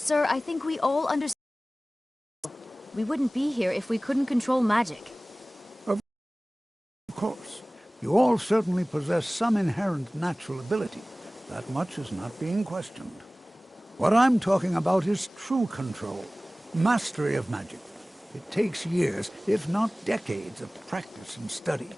Sir, I think we all understand. We wouldn't be here if we couldn't control magic. Of course. You all certainly possess some inherent natural ability. That much is not being questioned. What I'm talking about is true control, mastery of magic. It takes years, if not decades, of practice and study.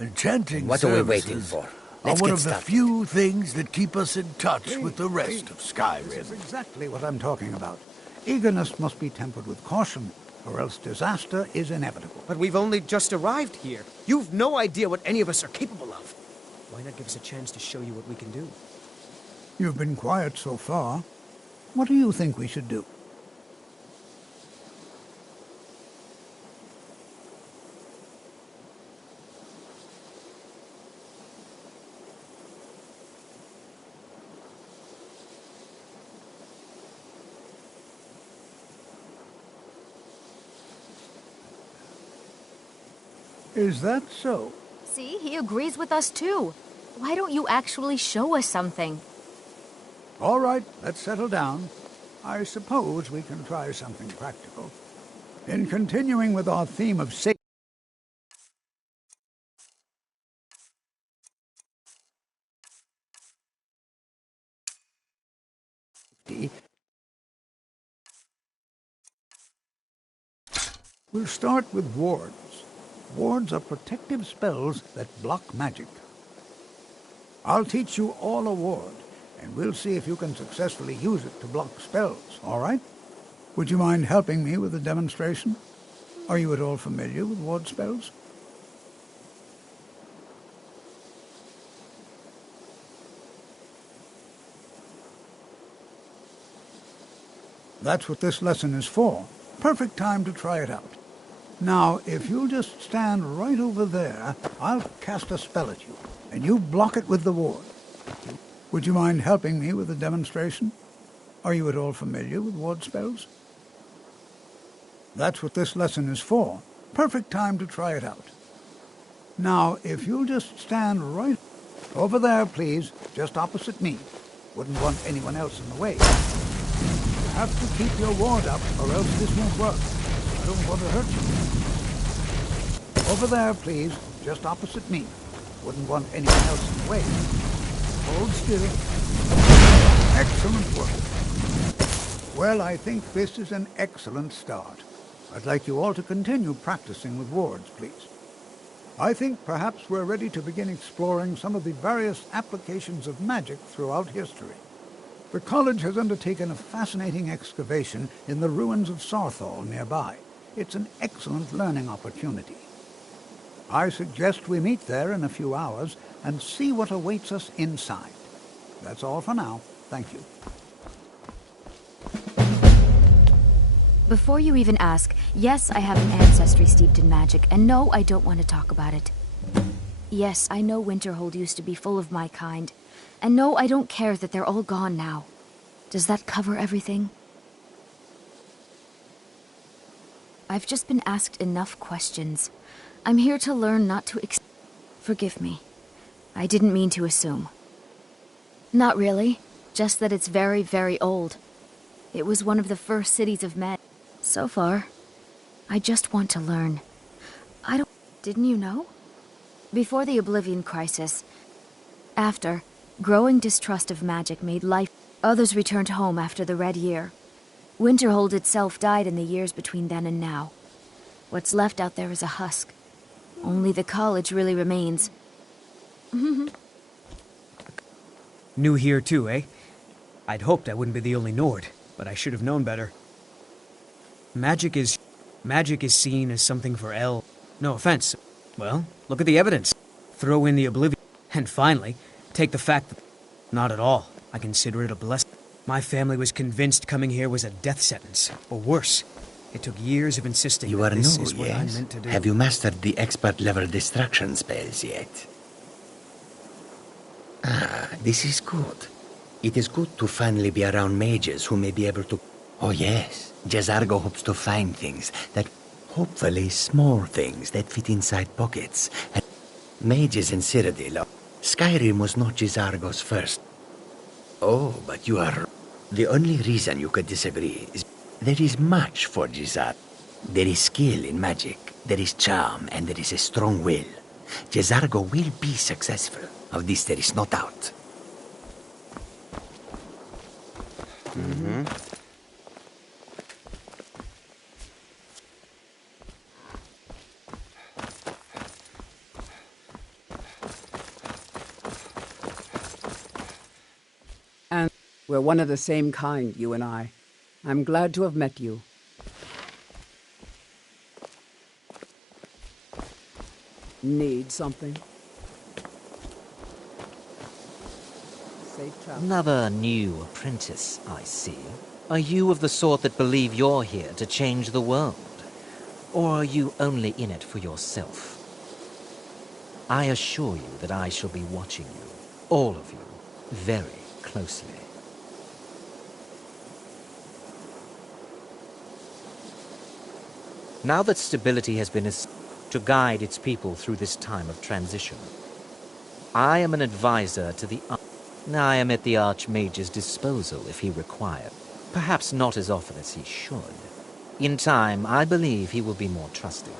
Enchanting What are we waiting for? Let's are one get of the started. few things that keep us in touch with the rest of This Skyrim. is exactly what I'm talking about. Eagerness must be tempered with caution, or else disaster is inevitable. But we've only just arrived here. You've no idea what any of us are capable of. Why not give us a chance to show you what we can do? You've been quiet so far. What do you think we should do? Is that so? See, he agrees with us too. Why don't you actually show us something? All right, let's settle down. I suppose we can try something practical. In continuing with our theme of safety, we'll start with wards. Wards are protective spells that block magic. I'll teach you all a ward, and we'll see if you can successfully use it to block spells, all right? Would you mind helping me with the demonstration? Are you at all familiar with ward spells? That's what this lesson is for. Perfect time to try it out. Now, if you'll just stand right over there, I'll cast a spell at you, and you block it with the ward. Would you mind helping me with the demonstration? Are you at all familiar with ward spells? That's what this lesson is for. Perfect time to try it out. Now, if you'll just stand right over there, please, just opposite me. Wouldn't want anyone else in the way. You have to keep your ward up, or else this won't work. I don't want to hurt you. Over there, please, just opposite me. Wouldn't want anyone else in the way. Hold still. Excellent work. Well, I think this is an excellent start. I'd like you all to continue practicing with wards, please. I think perhaps we're ready to begin exploring some of the various applications of magic throughout history. The college has undertaken a fascinating excavation in the ruins of Sarthal nearby. It's an excellent learning opportunity. I suggest we meet there in a few hours and see what awaits us inside. That's all for now. Thank you. Before you even ask, yes, I have an ancestry steeped in magic, and no, I don't want to talk about it. Yes, I know Winterhold used to be full of my kind, and no, I don't care that they're all gone now. Does that cover everything? I've just been asked enough questions. I'm here to learn, not to Forgive me. I didn't mean to assume. Not really, just that it's very, very old. It was one of the first cities of men. So far, I just want to learn. Didn't you know? Before the Oblivion Crisis, after, growing distrust of magic made life. Others returned home after the Red Year. Winterhold itself died in the years between then and now. What's left out there is a husk. Only the college really remains. New here too, eh? I'd hoped I wouldn't be the only Nord, but I should have known better. Magic is seen as something for El. No offense. Well, look at the evidence. Throw in the Oblivion. And finally, take the fact that... Not at all. I consider it a blessing. My family was convinced coming here was a death sentence, or worse. It took years of insisting You are that this new, is what yes? I meant to do. Have you mastered the expert-level destruction spells yet? Ah, this is good. It is good to finally be around mages who may be able to... Oh yes, Jazargo hopes to find things that... Hopefully small things that fit inside pockets. And mages in Cyrodiil. Skyrim was not Jazargo's first. Oh, but you are... The only reason you could disagree is there is much for Jezar. There is skill in magic, there is charm, and there is a strong will. Jezargo will be successful. Of this there is no doubt. And we're one of the same kind, you and I. I'm glad to have met you. Need something? Safe travel. Another new apprentice, I see. Are you of the sort that believe you're here to change the world? Or are you only in it for yourself? I assure you that I shall be watching you, all of you, very closely. Now that stability has been established to guide its people through this time of transition, I am an advisor to the I am at the Archmage's disposal if he requires. Perhaps not as often as he should. In time, I believe he will be more trusting.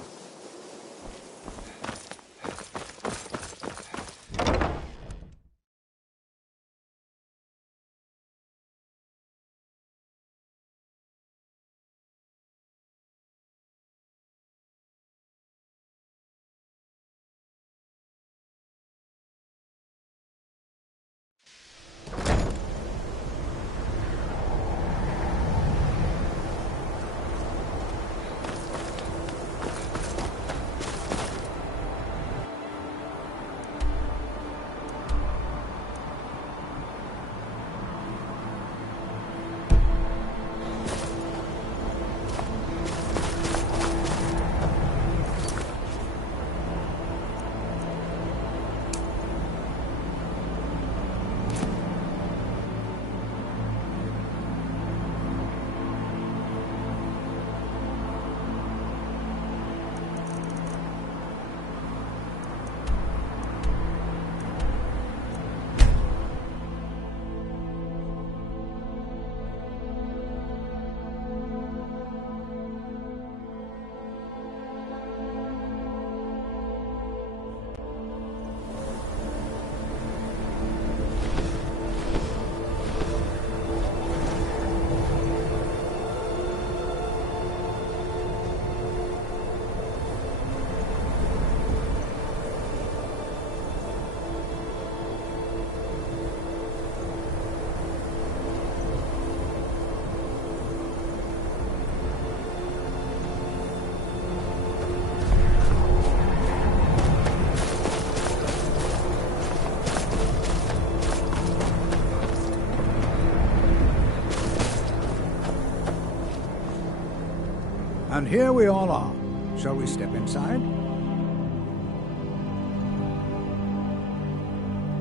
And here we all are. Shall we step inside?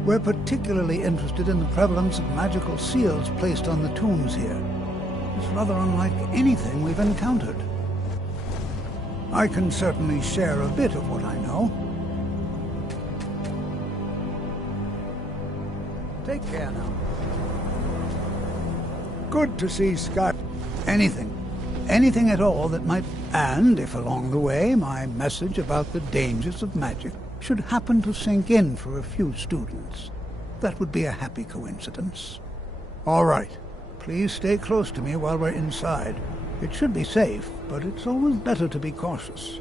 We're particularly interested in the prevalence of magical seals placed on the tombs here. It's rather unlike anything we've encountered. I can certainly share a bit of what I know. Take care now. Good to see Skyrim. Anything at all that might... And if along the way my message about the dangers of magic should happen to sink in for a few students, that would be a happy coincidence. All right. Please stay close to me while we're inside. It should be safe, but it's always better to be cautious.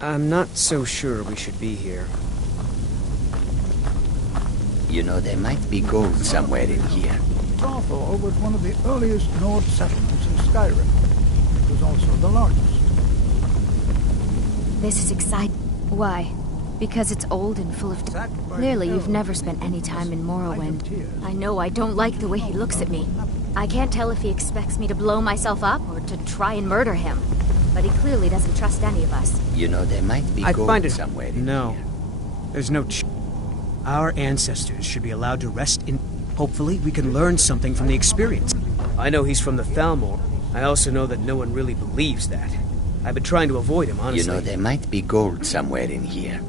I'm not so sure we should be here. You know, there might be gold somewhere in here. Tarthor was one of the earliest Nord settlements in Skyrim. It was also the largest. This is exciting. Why? Because it's old and full of... Clearly, you've never spent any time in Morrowind. I know I don't like the way he looks at me. I can't tell if he expects me to blow myself up or to try and murder him. But he clearly doesn't trust any of us. You know, there might be I gold find it... somewhere in No. here. There's no Our ancestors should be allowed to rest in... Hopefully, we can learn something from the experience. I know he's from the Thalmor. I also know that no one really believes that. I've been trying to avoid him, honestly. You know, there might be gold somewhere in here.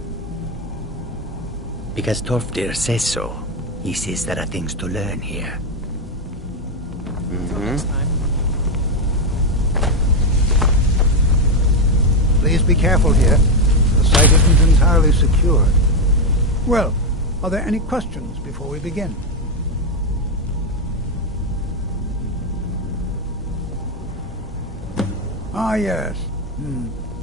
Because Torfdir says so. He says there are things to learn here. Please be careful here. The site isn't entirely secured. Well, are there any questions before we begin? Ah, yes.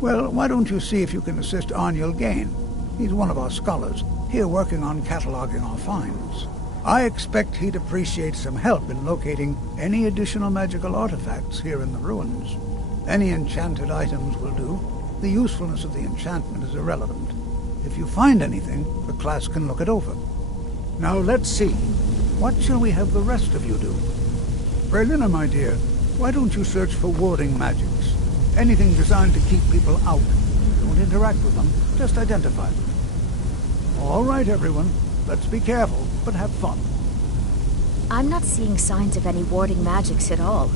Well, why don't you see if you can assist Arniel Gain? He's one of our scholars, here working on cataloging our finds. I expect he'd appreciate some help in locating any additional magical artifacts here in the ruins. Any enchanted items will do. The usefulness of the enchantment is irrelevant. If you find anything, the class can look it over. Now let's see. What shall we have the rest of you do? Braylina, my dear, why don't you search for warding magics? Anything designed to keep people out. Don't interact with them, just identify them. All right, everyone. Let's be careful, but have fun. I'm not seeing signs of any warding magics at all.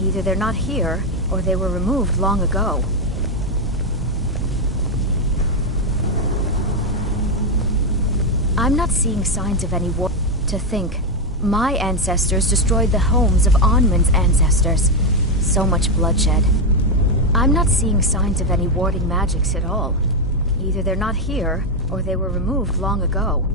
Either they're not here, or they were removed long ago. I'm not seeing signs of any war... To think, my ancestors destroyed the homes of Onmund's ancestors. So much bloodshed. I'm not seeing signs of any warding magics at all. Either they're not here, or they were removed long ago.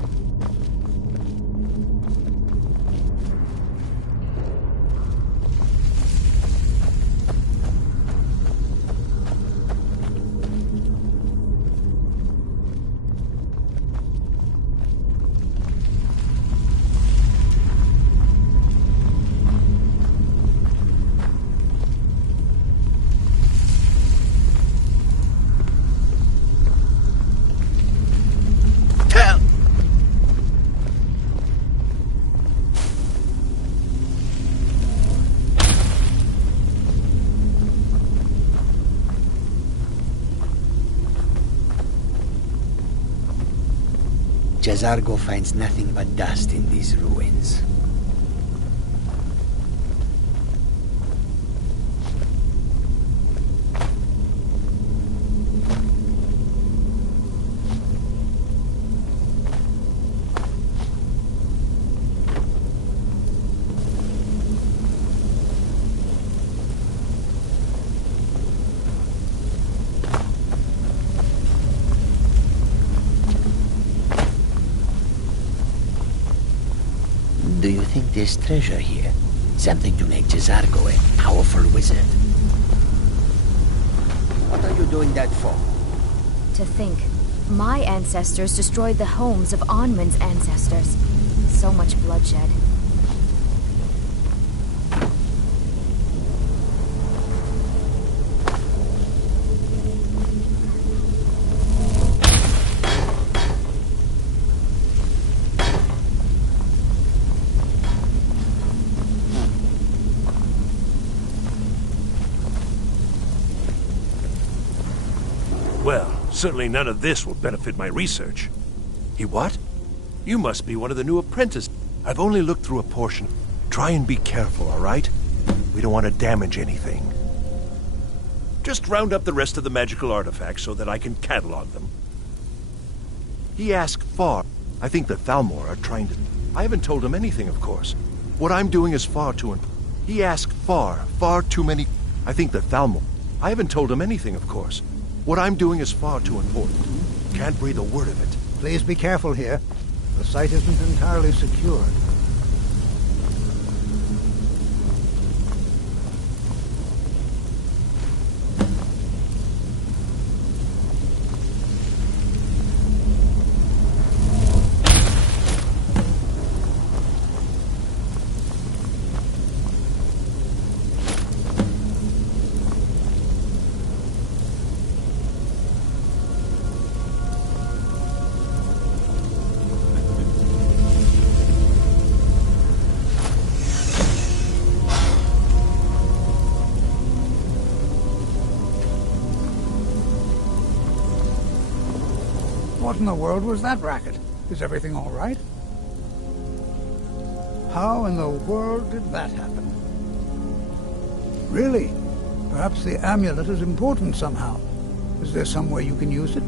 Jazargo finds nothing but dust in these ruins. Do you think there's treasure here? Something to make Jazargo a powerful wizard? What are you doing that for? To think, my ancestors destroyed the homes of Onmund's ancestors. So much bloodshed. Well, certainly none of this will benefit my research. He what? You must be one of the new apprentices. I've only looked through a portion. Try and be careful, all right? We don't want to damage anything. Just round up the rest of the magical artifacts so that I can catalog them. He asked far. I think the Thalmor are trying to... I haven't told him anything, of course. What I'm doing is far too... He asked far too many... I think the Thalmor... I haven't told him anything, of course. What I'm doing is far too important. Can't breathe a word of it. Please be careful here. The site isn't entirely secured. What in the world was that racket? Is everything all right? How in the world did that happen? Really? Perhaps the amulet is important somehow. Is there some way you can use it?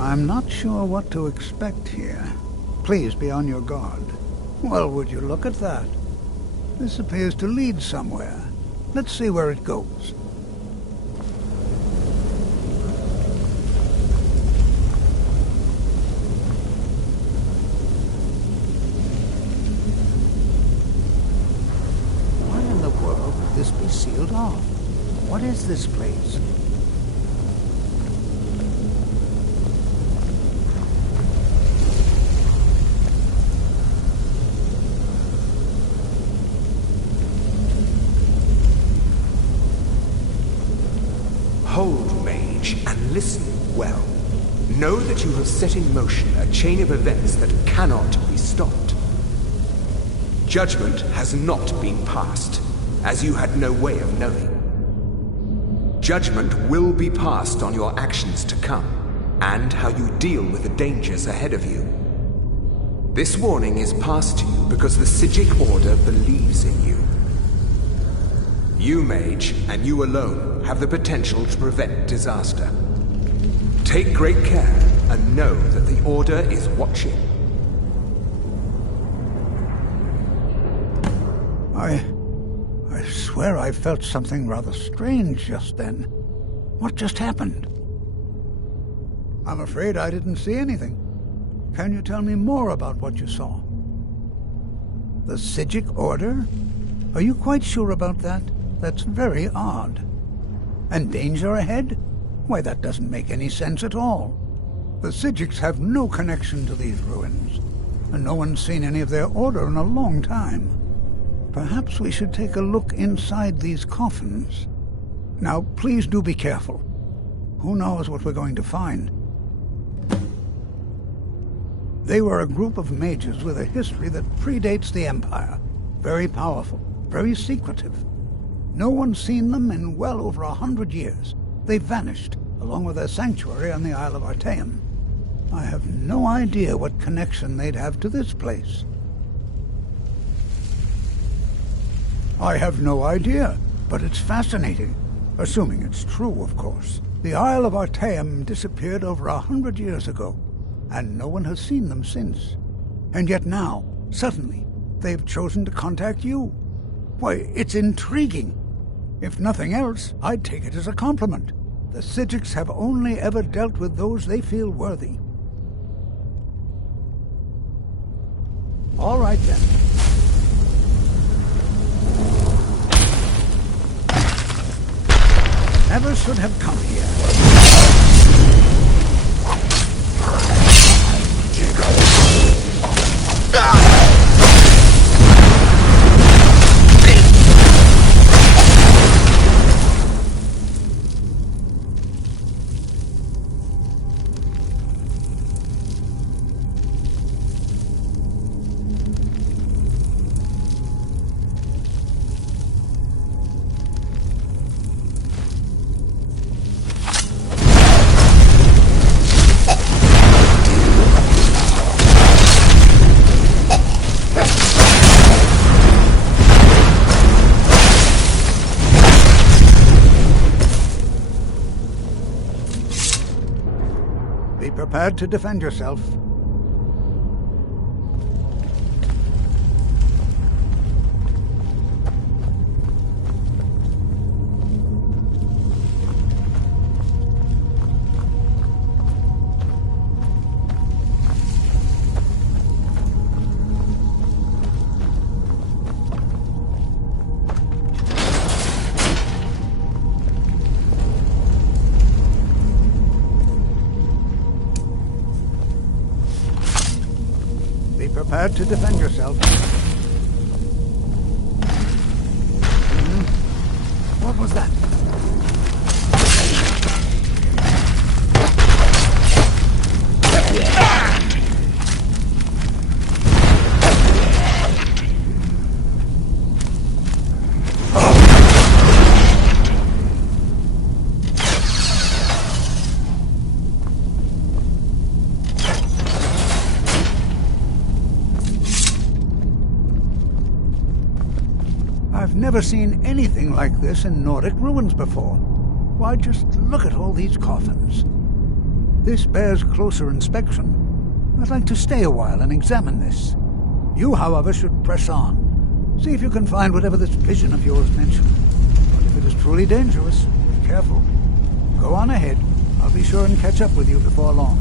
I'm not sure what to expect here. Please be on your guard. Well, would you look at that? This appears to lead somewhere. Let's see where it goes. Why in the world would this be sealed off? What is this place? Hold, mage, and listen well. Know that you have set in motion a chain of events that cannot be stopped. Judgment has not been passed, as you had no way of knowing. Judgment will be passed on your actions to come, and how you deal with the dangers ahead of you. This warning is passed to you because the Psijic Order believes in you. You, mage, and you alone, have the potential to prevent disaster. Take great care, and know that the Order is watching. I swear I felt something rather strange just then. What just happened? I'm afraid I didn't see anything. Can you tell me more about what you saw? The Psijic Order? Are you quite sure about that? That's very odd. And danger ahead? Why, that doesn't make any sense at all. The Psijics have no connection to these ruins, and no one's seen any of their order in a long time. Perhaps we should take a look inside these coffins. Now, please do be careful. Who knows what we're going to find? They were a group of mages with a history that predates the Empire. Very powerful, very secretive. No one's seen them in well over 100 years. They vanished, along with their sanctuary on the Isle of Artaeum. I have no idea what connection they'd have to this place. I have no idea, but it's fascinating. Assuming it's true, of course. The Isle of Artaeum disappeared over 100 years ago, and no one has seen them since. And yet now, suddenly, they've chosen to contact you. Why, it's intriguing. If nothing else, I'd take it as a compliment. The Psijics have only ever dealt with those they feel worthy. All right, then. Never should have come here. Be prepared to defend yourself. Be prepared to defend yourself. What was that? I've never seen anything like this in Nordic ruins before. Why, just look at all these coffins. This bears closer inspection. I'd like to stay a while and examine this. You, however, should press on. See if you can find whatever this vision of yours mentioned. But if it is truly dangerous, be careful. Go on ahead. I'll be sure and catch up with you before long.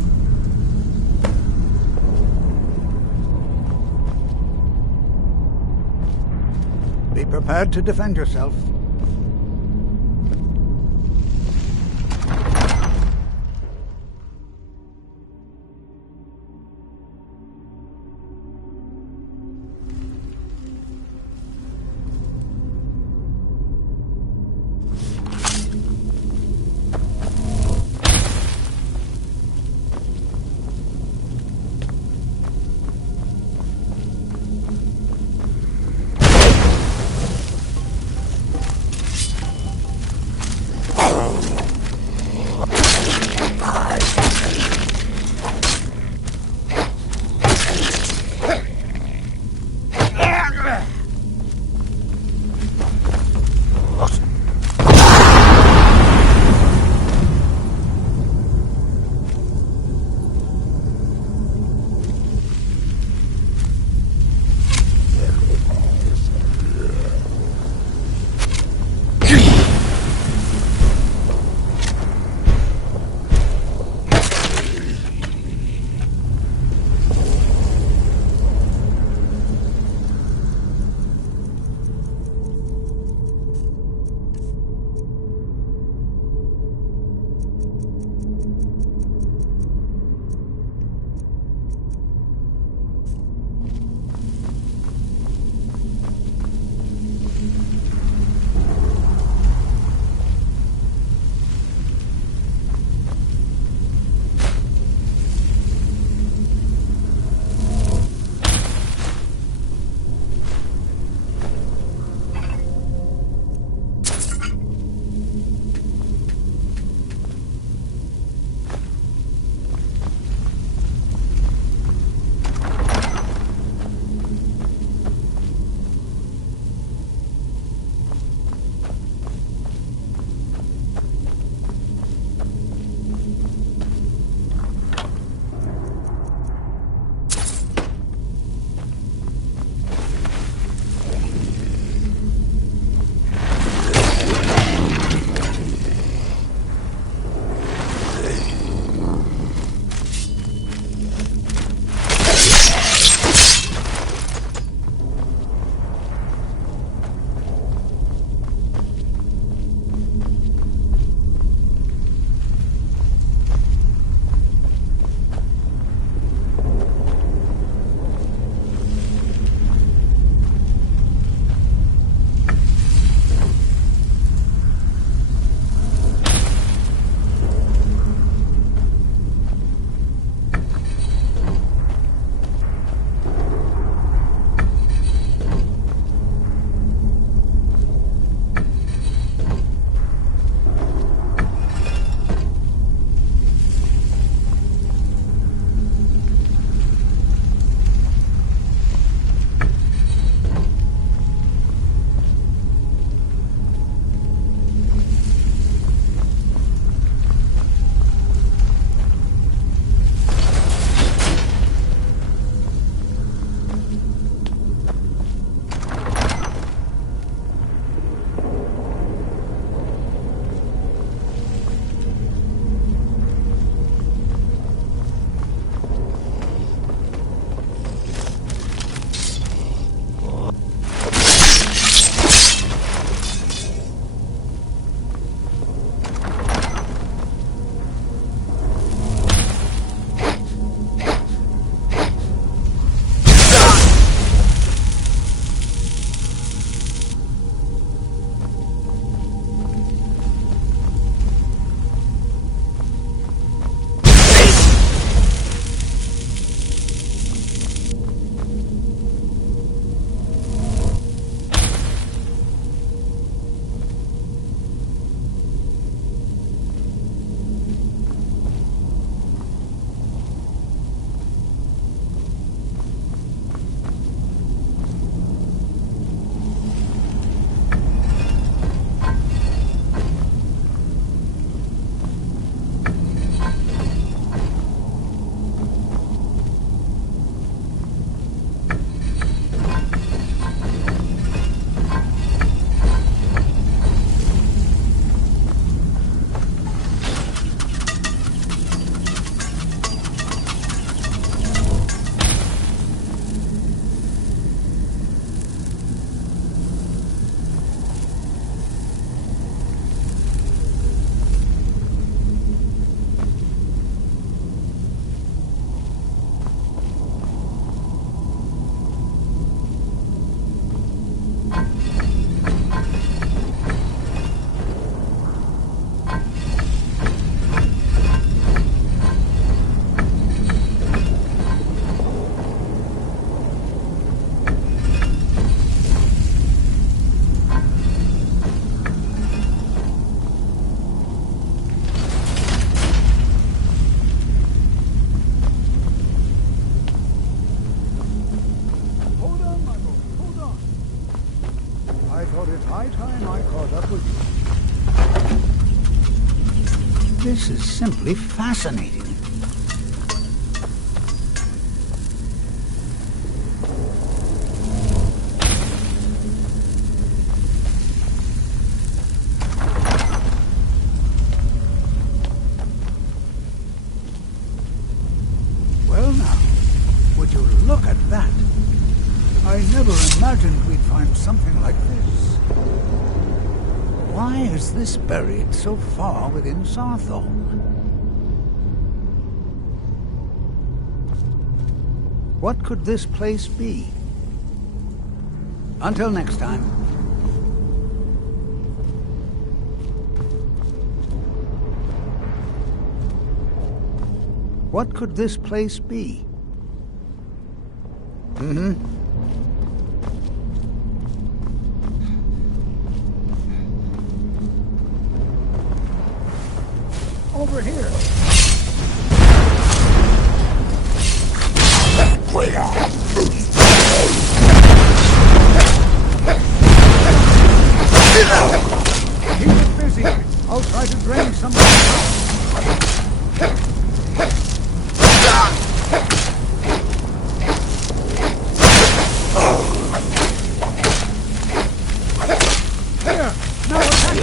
Be prepared to defend yourself. thought it high time I caught up with you. This is simply fascinating. Well now, would you look at that? I never imagined we'd find something like this. Why is this buried so far within Sarthorn? What could this place be? Until next time. What could this place be? Over here. Keep it busy. I'll try to drain some of the Here, now attack.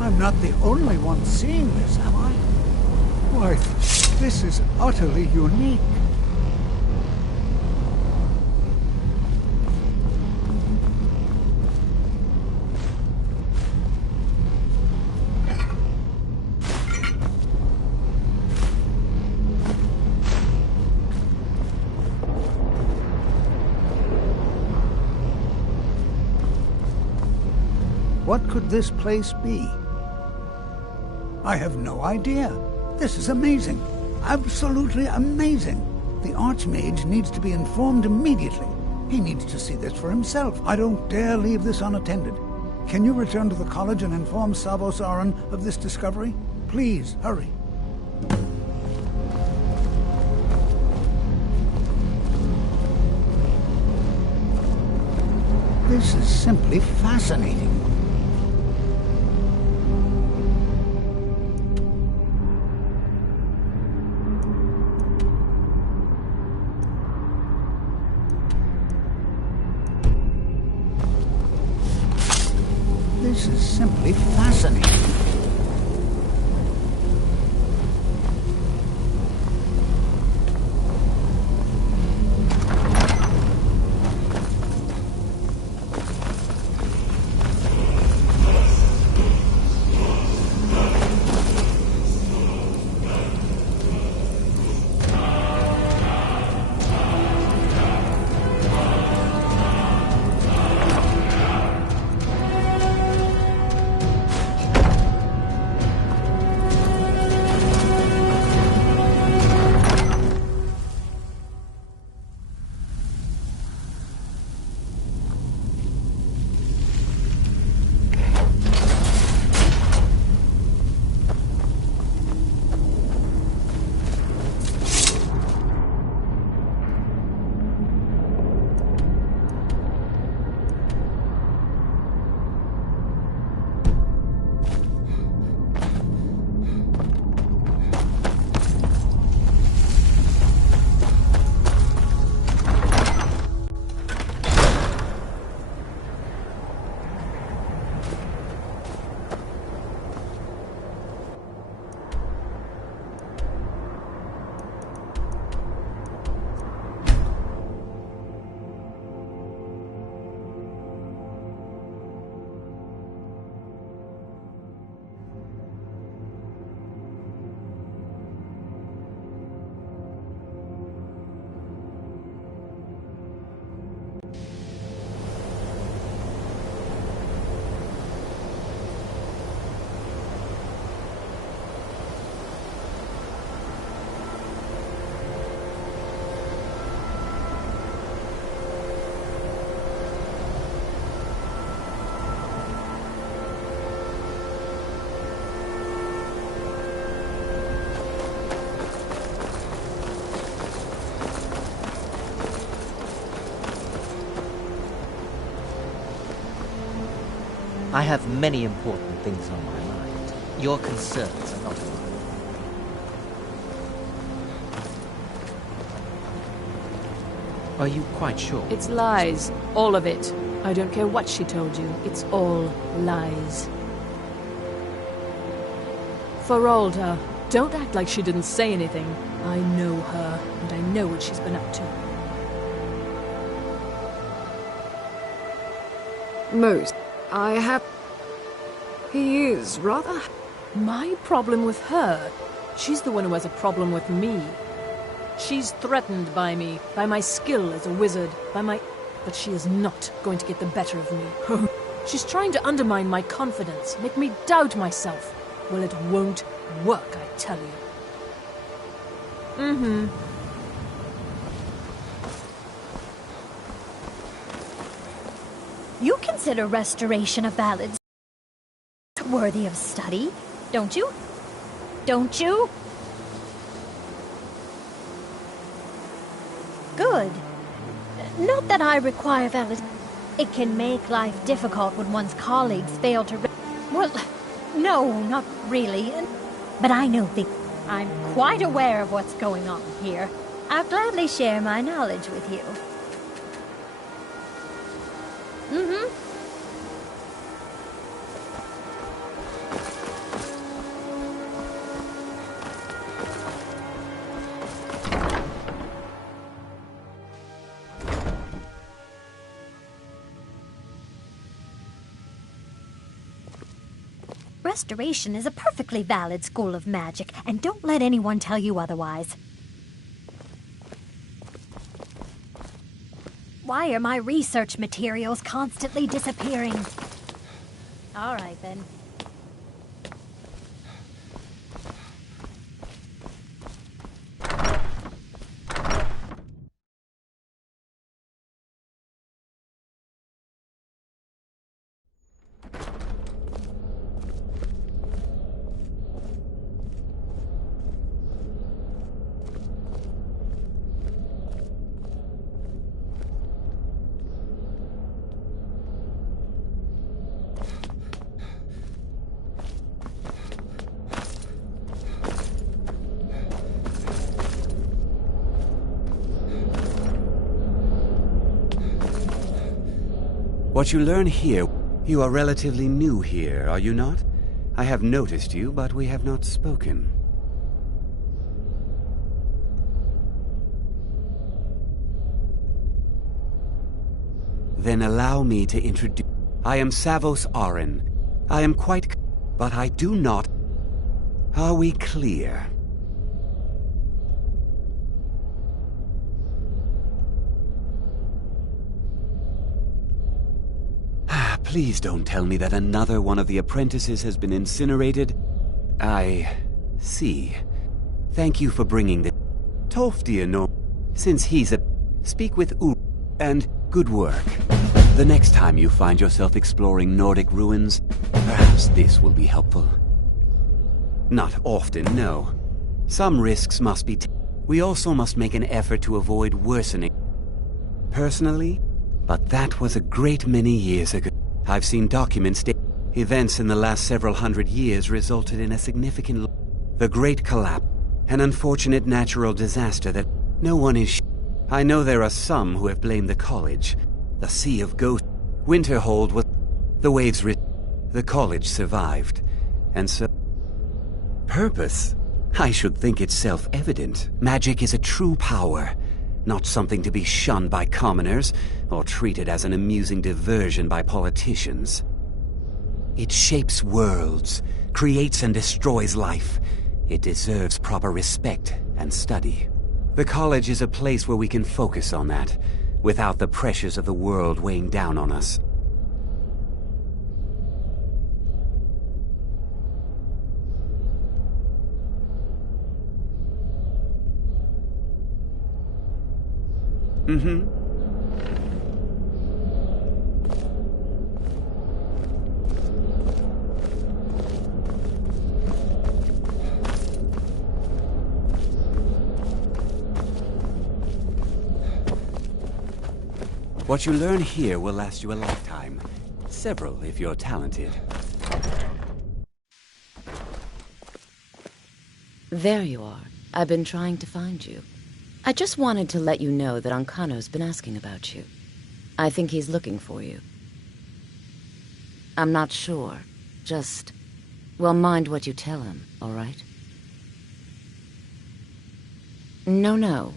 I'm not the only one seeing this, am I? Why, this is utterly unique. What could this place be? I have no idea. This is amazing. Absolutely amazing. The Archmage needs to be informed immediately. He needs to see this for himself. I don't dare leave this unattended. Can you return to the college and inform Savos Aran of this discovery? Please, hurry. This is simply fascinating. This is simply fascinating. I have many important things on my mind. Your concerns are not mine. Are you quite sure? It's lies. All of it. I don't care what she told you. It's all lies. Feralda, don't act like she didn't say anything. I know her, and I know what she's been up to. Most. I have... He is rather... My problem with her? She's the one who has a problem with me. She's threatened by me, by my skill as a wizard, by my... But she is not going to get the better of me. She's trying to undermine my confidence, make me doubt myself. Well, it won't work, I tell you. Mm-hmm. You consider restoration of ballads worthy of study, don't you? Don't you? Good. Not that I require valid. It can make life difficult when one's colleagues fail to... Well, no, not really. But I know things. I'm quite aware of what's going on here. I'll gladly share my knowledge with you. Mm-hmm. Restoration is a perfectly valid school of magic, and don't let anyone tell you otherwise. Why are my research materials constantly disappearing? All right, then. What you learn here... You are relatively new here, are you not? I have noticed you, but we have not spoken. Then allow me to introduce... I am Savos Arin. I am quite... But I do not... Are we clear? Please don't tell me that another one of the apprentices has been incinerated. I... see. Thank you for bringing the... Tolfdir no... Since he's a... Speak with U... And good work. The next time you find yourself exploring Nordic ruins, perhaps this will be helpful. Not often, no. Some risks must be... We also must make an effort to avoid worsening. Personally, but that was a great many years ago. I've seen documents events in the last several hundred years resulted in a significant... The Great Collapse. An unfortunate natural disaster that no one is... I know there are some who have blamed the college. The Sea of Ghosts. Winterhold was... The waves... The college survived. And so... Purpose? I should think it's self-evident. Magic is a true power. Not something to be shunned by commoners, or treated as an amusing diversion by politicians. It shapes worlds, creates and destroys life. It deserves proper respect and study. The college is a place where we can focus on that, without the pressures of the world weighing down on us. Mm-hmm. What you learn here will last you a lifetime. Several, if you're talented. There you are. I've been trying to find you. I just wanted to let you know that Ancano's been asking about you. I think he's looking for you. I'm not sure. Just, well, mind what you tell him, all right? No.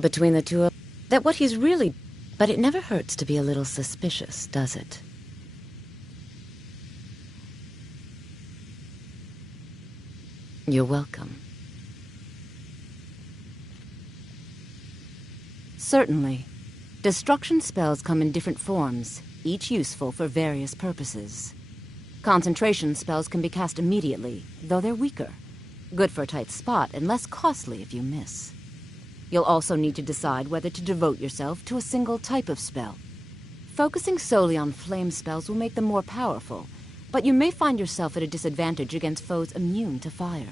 Between the two of that what he's really... But it never hurts to be a little suspicious, does it? You're welcome. Certainly. Destruction spells come in different forms, each useful for various purposes. Concentration spells can be cast immediately, though they're weaker. Good for a tight spot and less costly if you miss. You'll also need to decide whether to devote yourself to a single type of spell. Focusing solely on flame spells will make them more powerful, but you may find yourself at a disadvantage against foes immune to fire.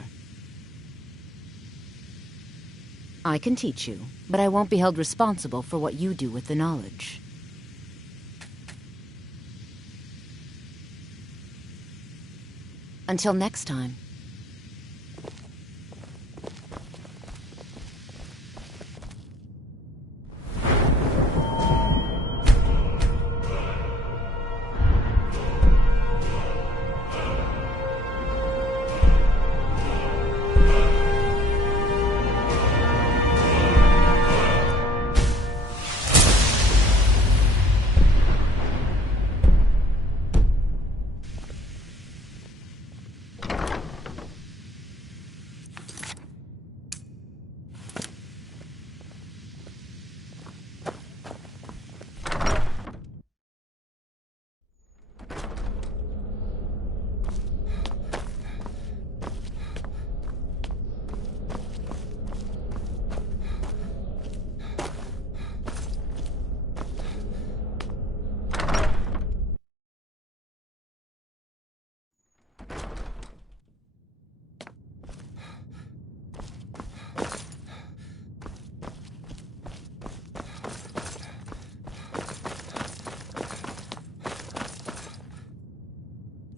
I can teach you, but I won't be held responsible for what you do with the knowledge. Until next time.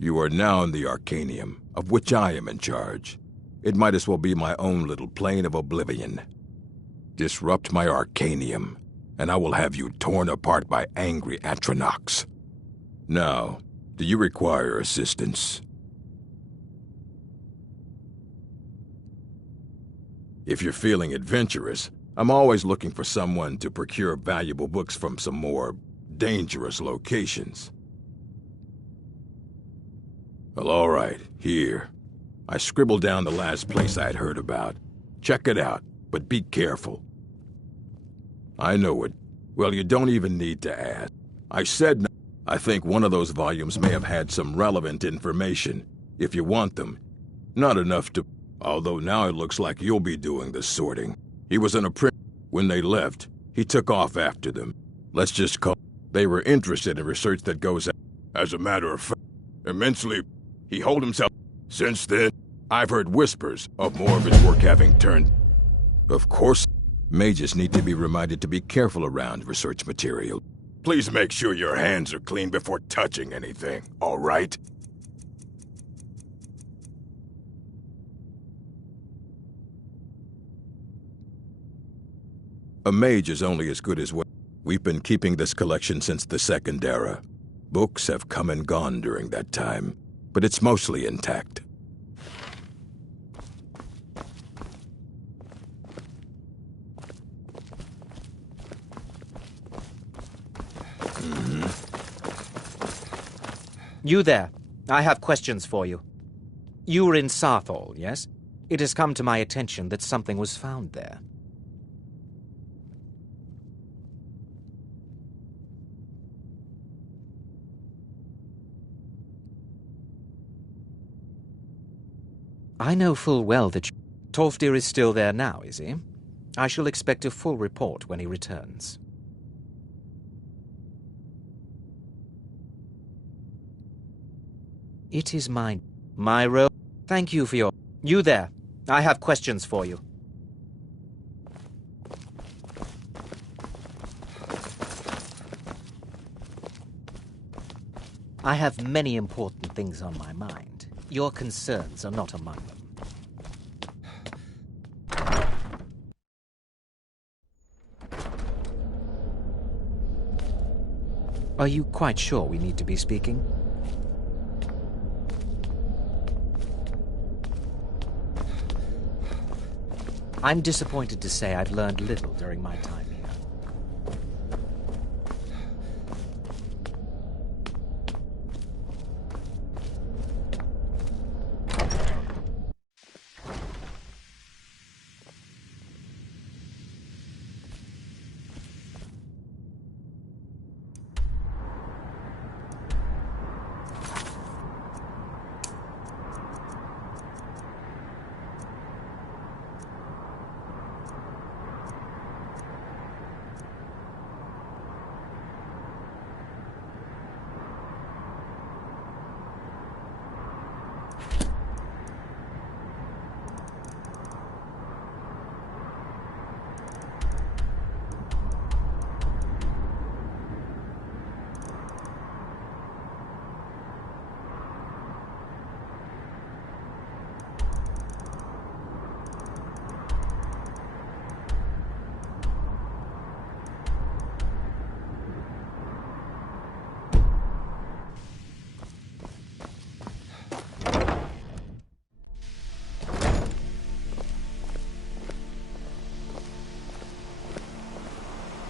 You are now in the Arcanium, of which I am in charge. It might as well be my own little plane of oblivion. Disrupt my Arcanium, and I will have you torn apart by angry Atronachs. Now, do you require assistance? If you're feeling adventurous, I'm always looking for someone to procure valuable books from some more dangerous locations. Well, all right, here. I scribbled down the last place I'd heard about. Check it out, but be careful. I know it. Well, you don't even need to ask. I said I think one of those volumes may have had some relevant information, if you want them. Not enough to... Although now it looks like you'll be doing the sorting. He was an apprentice. When they left, he took off after them. Let's just call... They were interested in research that goes... As a matter of fact, immensely... He holed himself. Since then, I've heard whispers of more of his work having turned. Of course, mages need to be reminded to be careful around research material. Please make sure your hands are clean before touching anything, all right? A mage is only as good as what... We've been keeping this collection since the Second Era. Books have come and gone during that time, but it's mostly intact. You there. I have questions for you. You were in Sarthal, yes? It has come to my attention that something was found there. I know full well that Tolfdir is still there now, is he? I shall expect a full report when he returns. It is my role. Thank you for your... You there. I have questions for you. I have many important things on my mind. Your concerns are not among them. Are you quite sure we need to be speaking? I'm disappointed to say I've learned little during my time here.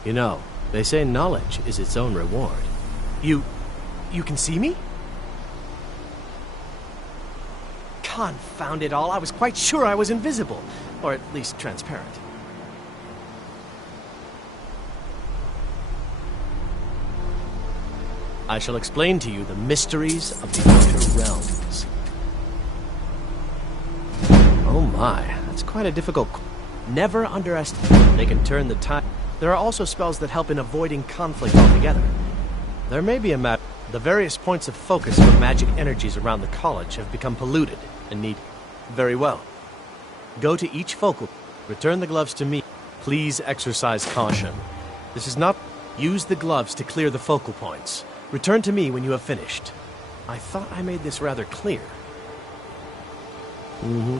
You know, they say knowledge is its own reward. You can see me? Confound it all, I was quite sure I was invisible. Or at least transparent. I shall explain to you the mysteries of the Outer Realms. Oh my, that's quite a difficult... Never underestimate. They can turn the tide. There are also spells that help in avoiding conflict altogether. There may be a matter. The various points of focus for magic energies around the college have become polluted and need... Very well. Go to each focal. Return the gloves to me. Please exercise caution. This is not... Use the gloves to clear the focal points. Return to me when you have finished. I thought I made this rather clear. Mm-hmm.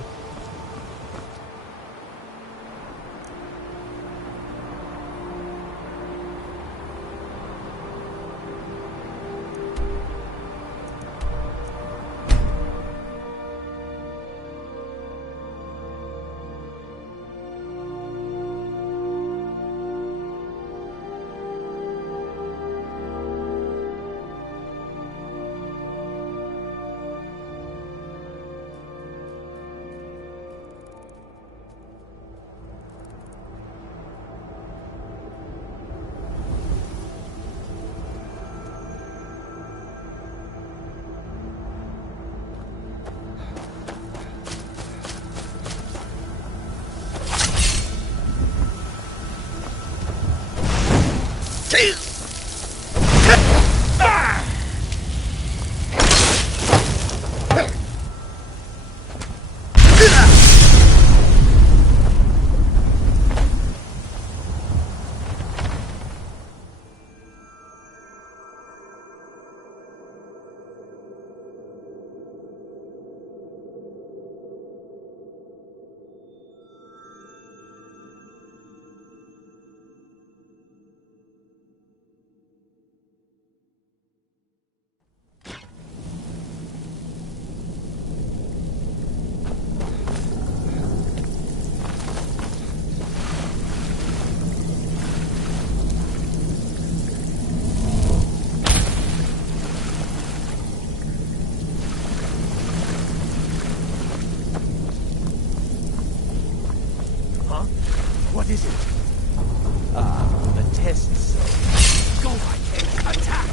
What is it? The tests. Go right, attack!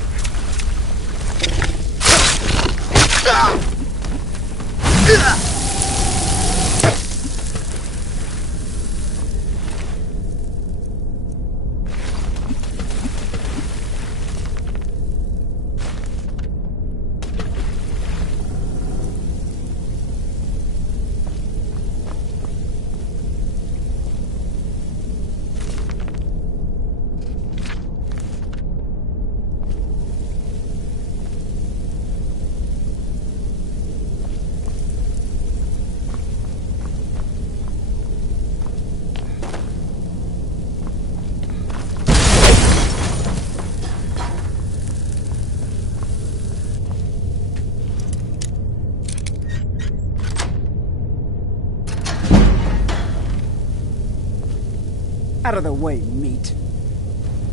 Out of the way, meat.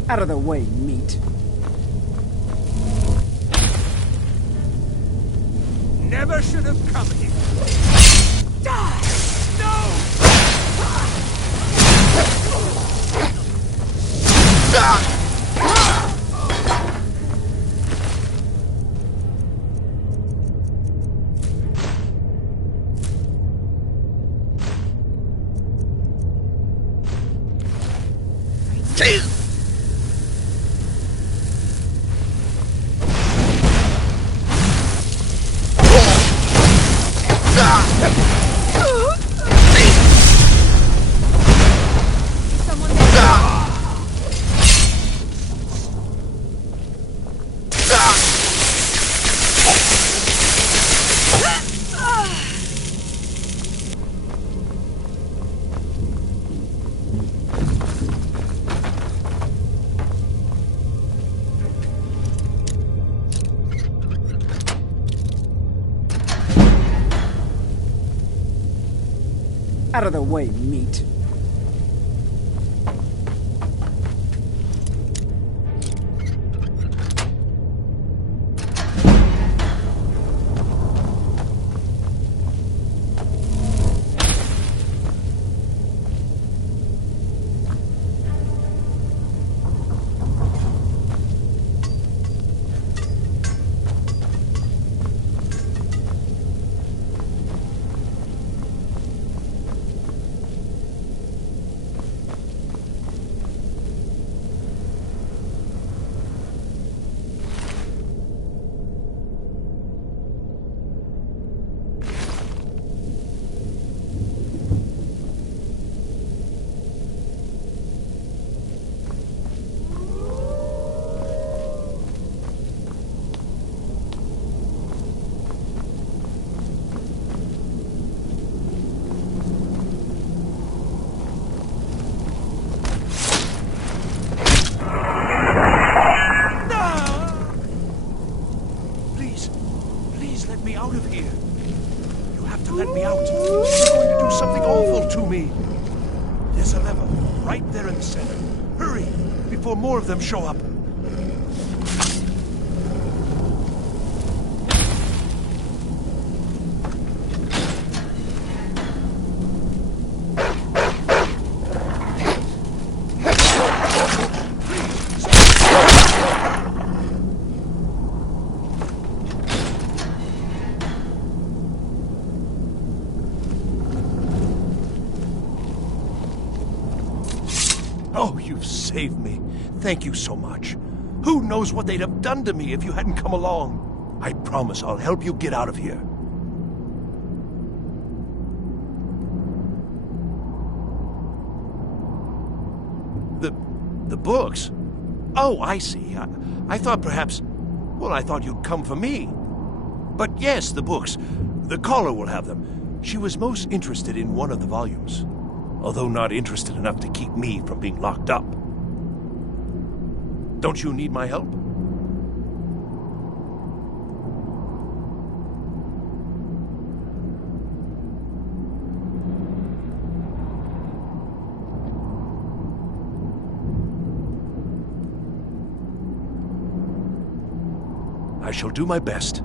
Out of the way, meat. Never should have come here. Die! No! Out of the way, meat. More of them show up. Oh, you've saved me. Thank you so much. Who knows what they'd have done to me if you hadn't come along? I promise I'll help you get out of here. The books? Oh, I see. I thought perhaps... Well, I thought you'd come for me. But yes, the books. The caller will have them. She was most interested in one of the volumes, although not interested enough to keep me from being locked up. Don't you need my help? I shall do my best.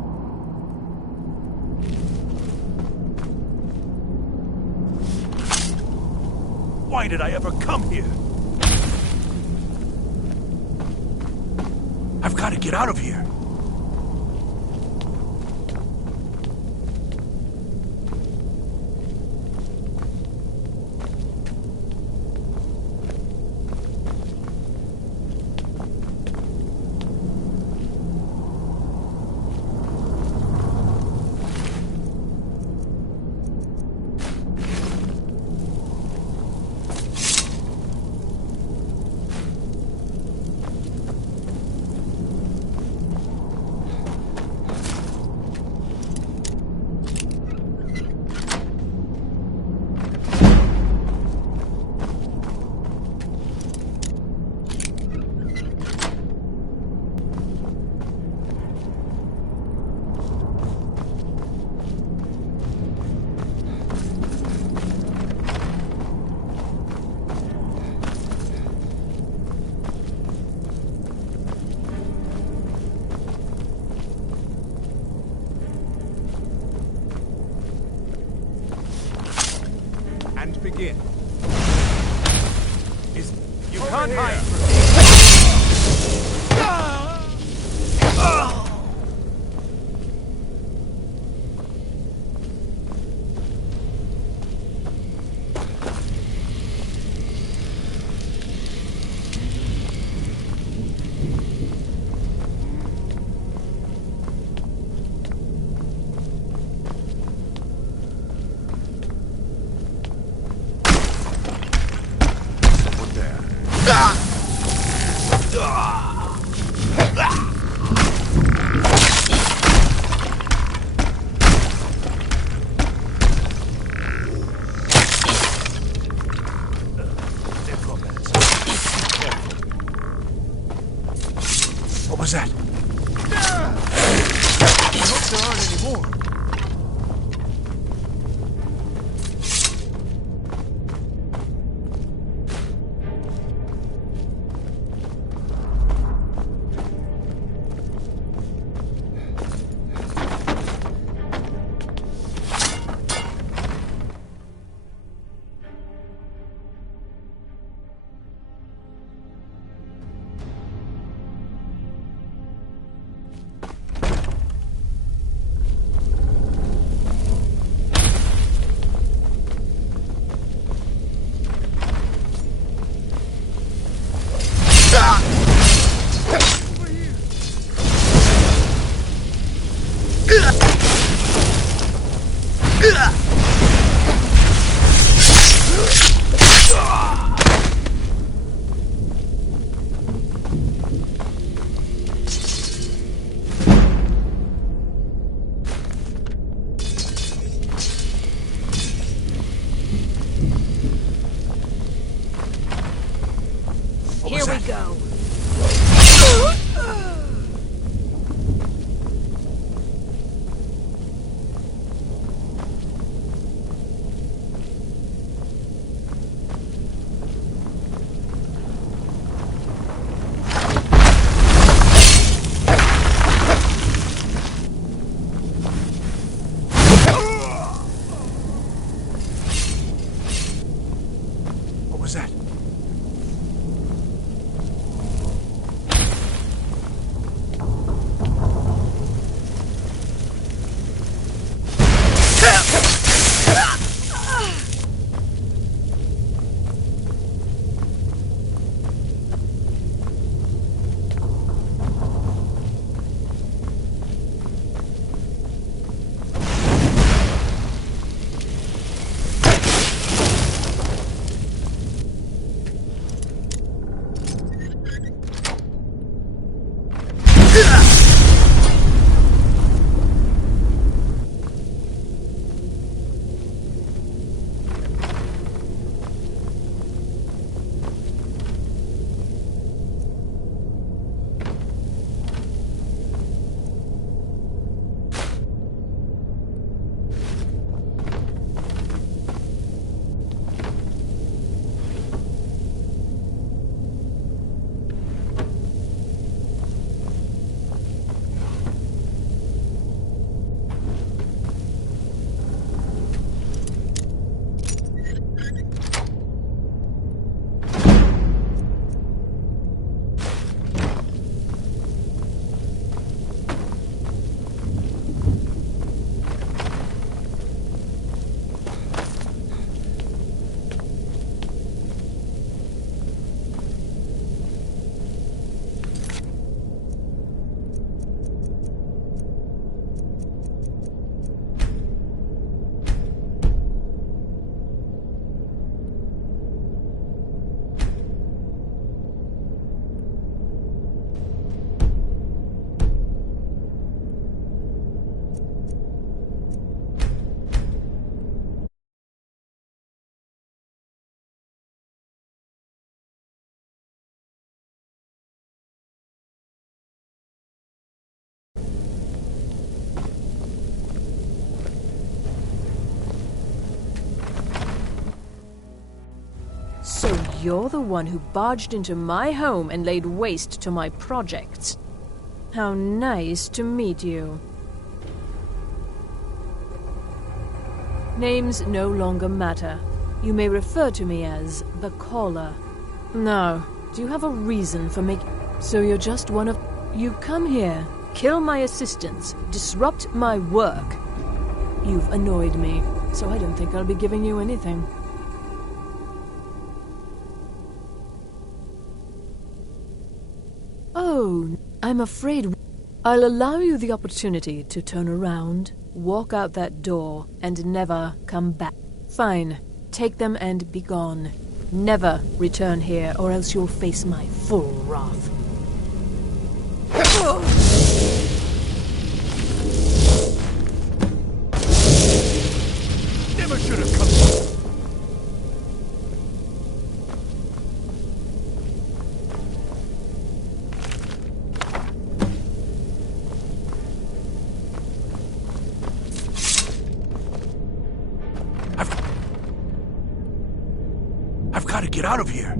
Why did I ever come here? I've got to get out of here. can't hide. What was that? I hope there aren't any more. Here we go. What was that? So you're the one who barged into my home and laid waste to my projects. How nice to meet you. Names no longer matter. You may refer to me as the Caller. Now, Do you have a reason for making... So you're just one of... You come here, kill my assistants, disrupt my work. You've annoyed me, so I don't think I'll be giving you anything. Oh, I'm afraid I'll allow you the opportunity to turn around, walk out that door, and never come back. Fine. Take them and be gone. Never return here, or else you'll face my full wrath. Never should have come. I've got to get out of here.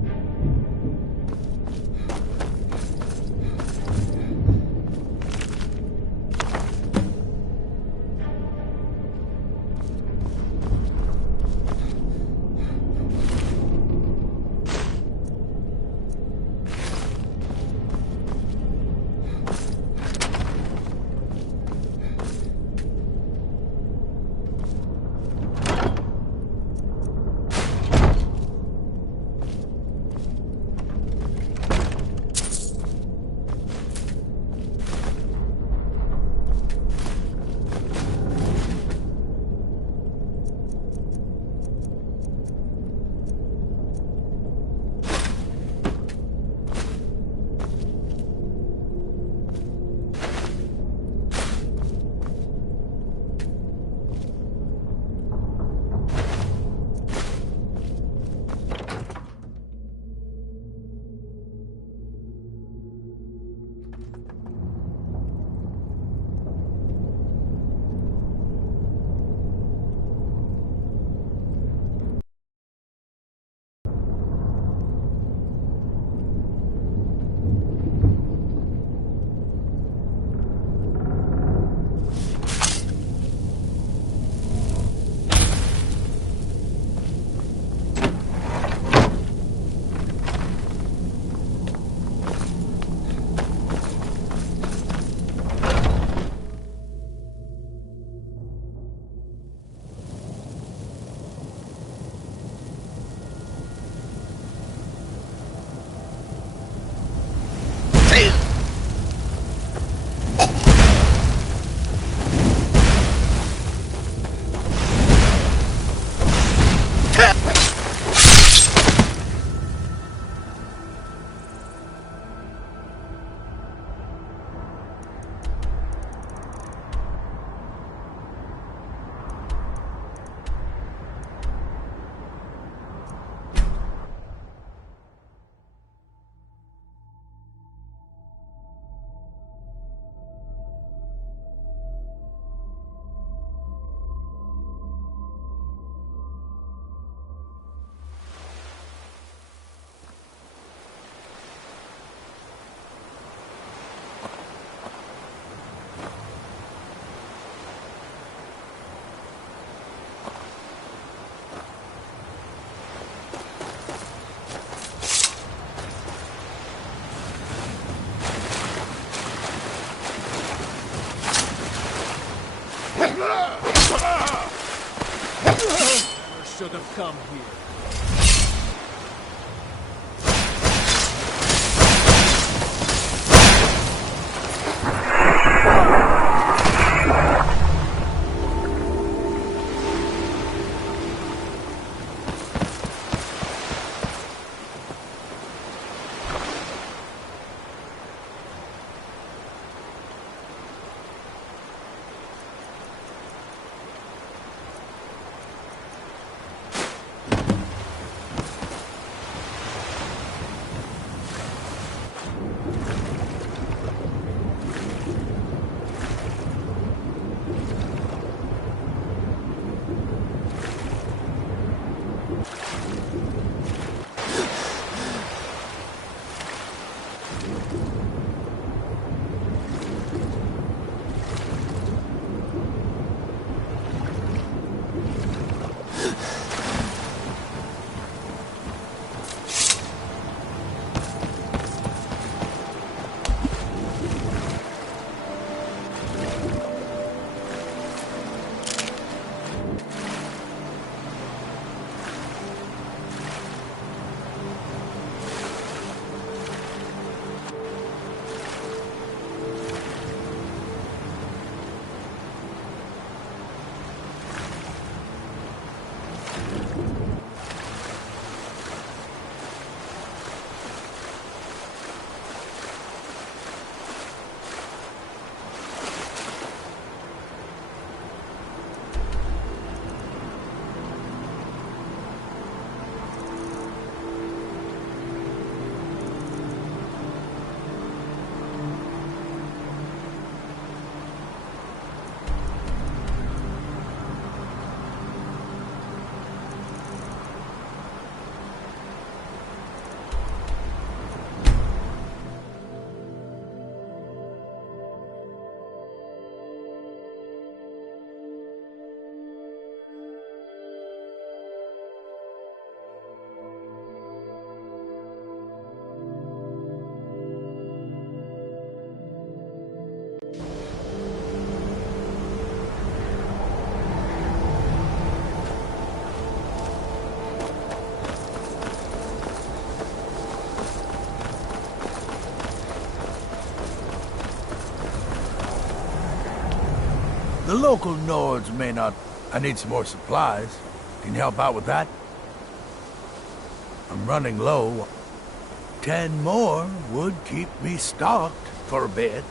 Never should have come here. The local Nords may not... I need some more supplies. Can you help out with that? I'm running low. 10 more would keep me stocked for a bit.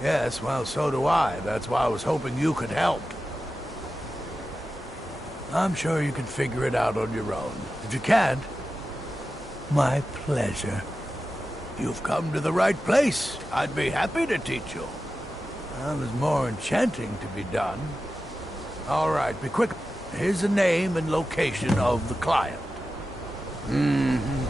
Yes, well, so do I. That's why I was hoping you could help. I'm sure you can figure it out on your own. If you can't, my pleasure. You've come to the right place. I'd be happy to teach you. Well, there's more enchanting to be done. All right, be quick. Here's the name and location of the client. Mm-hmm.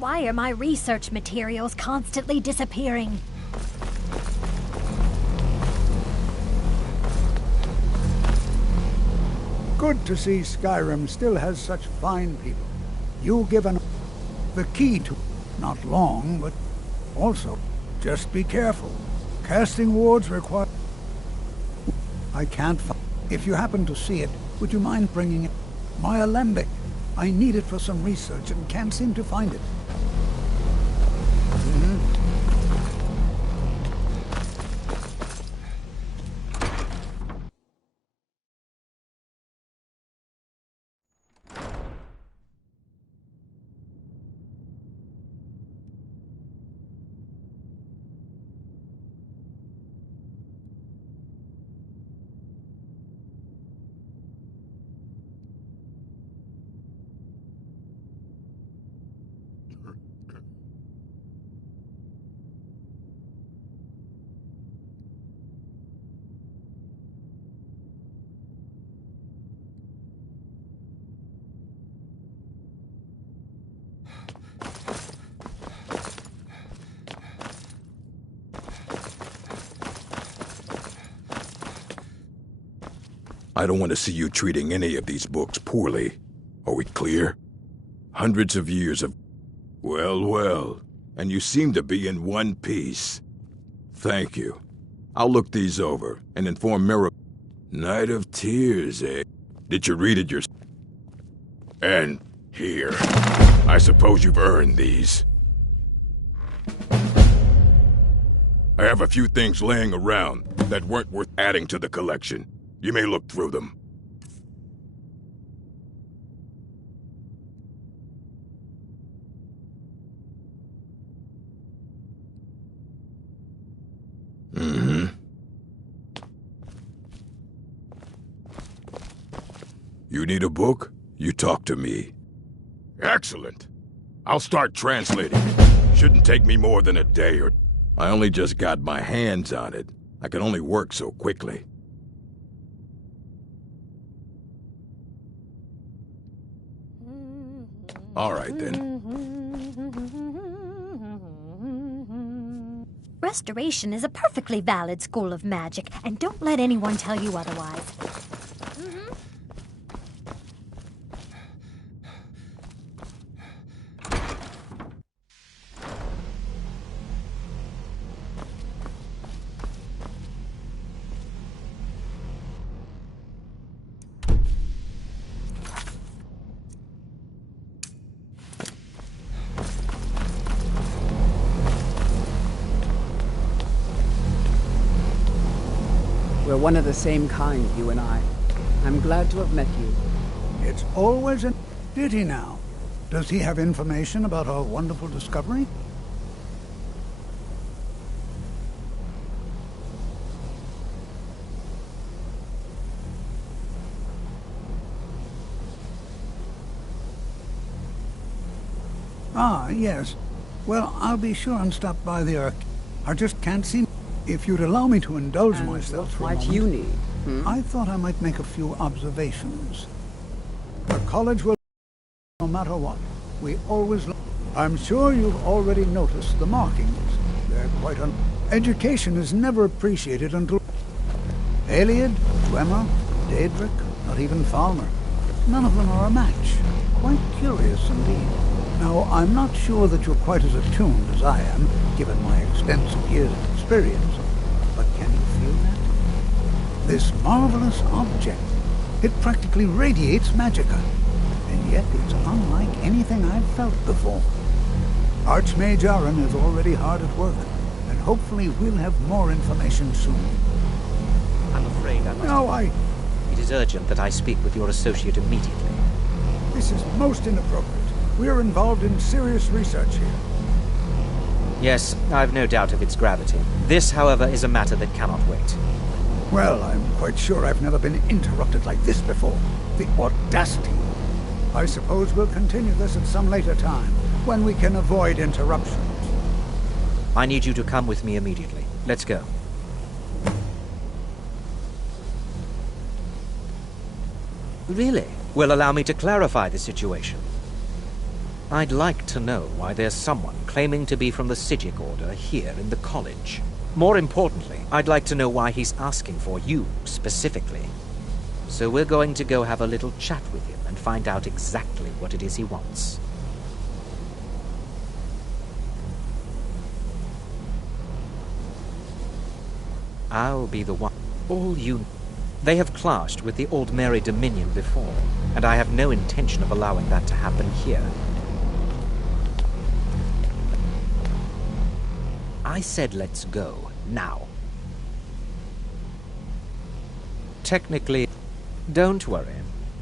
Why are my research materials constantly disappearing? Good to see Skyrim still has such fine people. You given the key to not long, but also just be careful. Casting wards require... I can't find... If you happen to see it, would you mind bringing it? My alembic. I need it for some research and can't seem to find it. I don't want to see you treating any of these books poorly. Are we clear? Hundreds of years of... Well, well. And you seem to be in one piece. Thank you. I'll look these over and inform Mirror... Night of Tears, eh? Did you read it yourself? And here. I suppose you've earned these. I have a few things laying around that weren't worth adding to the collection. You may look through them. Mm-hmm. You need a book? You talk to me. Excellent. I'll start translating it. Shouldn't take me more than a day or... I only just got my hands on it. I can only work so quickly. All right, then. Restoration is a perfectly valid school of magic, and don't let anyone tell you otherwise. We're one of the same kind, you and I. I'm glad to have met you. It's always an... Did he now? Does he have information about our wonderful discovery? Ah, yes. Well, I'll be sure and stop by the Ark. I just can't seem... If you'd allow me to indulge myself for a moment... What you need? I thought I might make a few observations. The college will... No matter what. We always... I'm sure you've already noticed the markings. They're quite Education is never appreciated until... Eliad, Dwemer, Daedric, not even Falmer. None of them are a match. Quite curious indeed. Now, I'm not sure that you're quite as attuned as I am, given my extensive years of experience. But can you feel that? This marvelous object, It practically radiates magicka, and yet it's unlike anything I've felt before. Archmage Aaron is already hard at work, and hopefully we'll have more information soon. I'm afraid I must... No, It is urgent that I speak with your associate immediately. This is most inappropriate. We are involved in serious research here. Yes, I've no doubt of its gravity. This, however, is a matter that cannot wait. Well, I'm quite sure I've never been interrupted like this before. The audacity. I suppose we'll continue this at some later time, when we can avoid interruptions. I need you to come with me immediately. Let's go. Really? Well, allow me to clarify the situation. I'd like to know why there's someone claiming to be from the Psijic Order here in the college. More importantly, I'd like to know why he's asking for you, specifically. So we're going to go have a little chat with him and find out exactly what it is he wants. I'll be the one. All you... They have clashed with the Old Mary Dominion before, and I have no intention of allowing that to happen here. I said let's go, now. Technically, don't worry.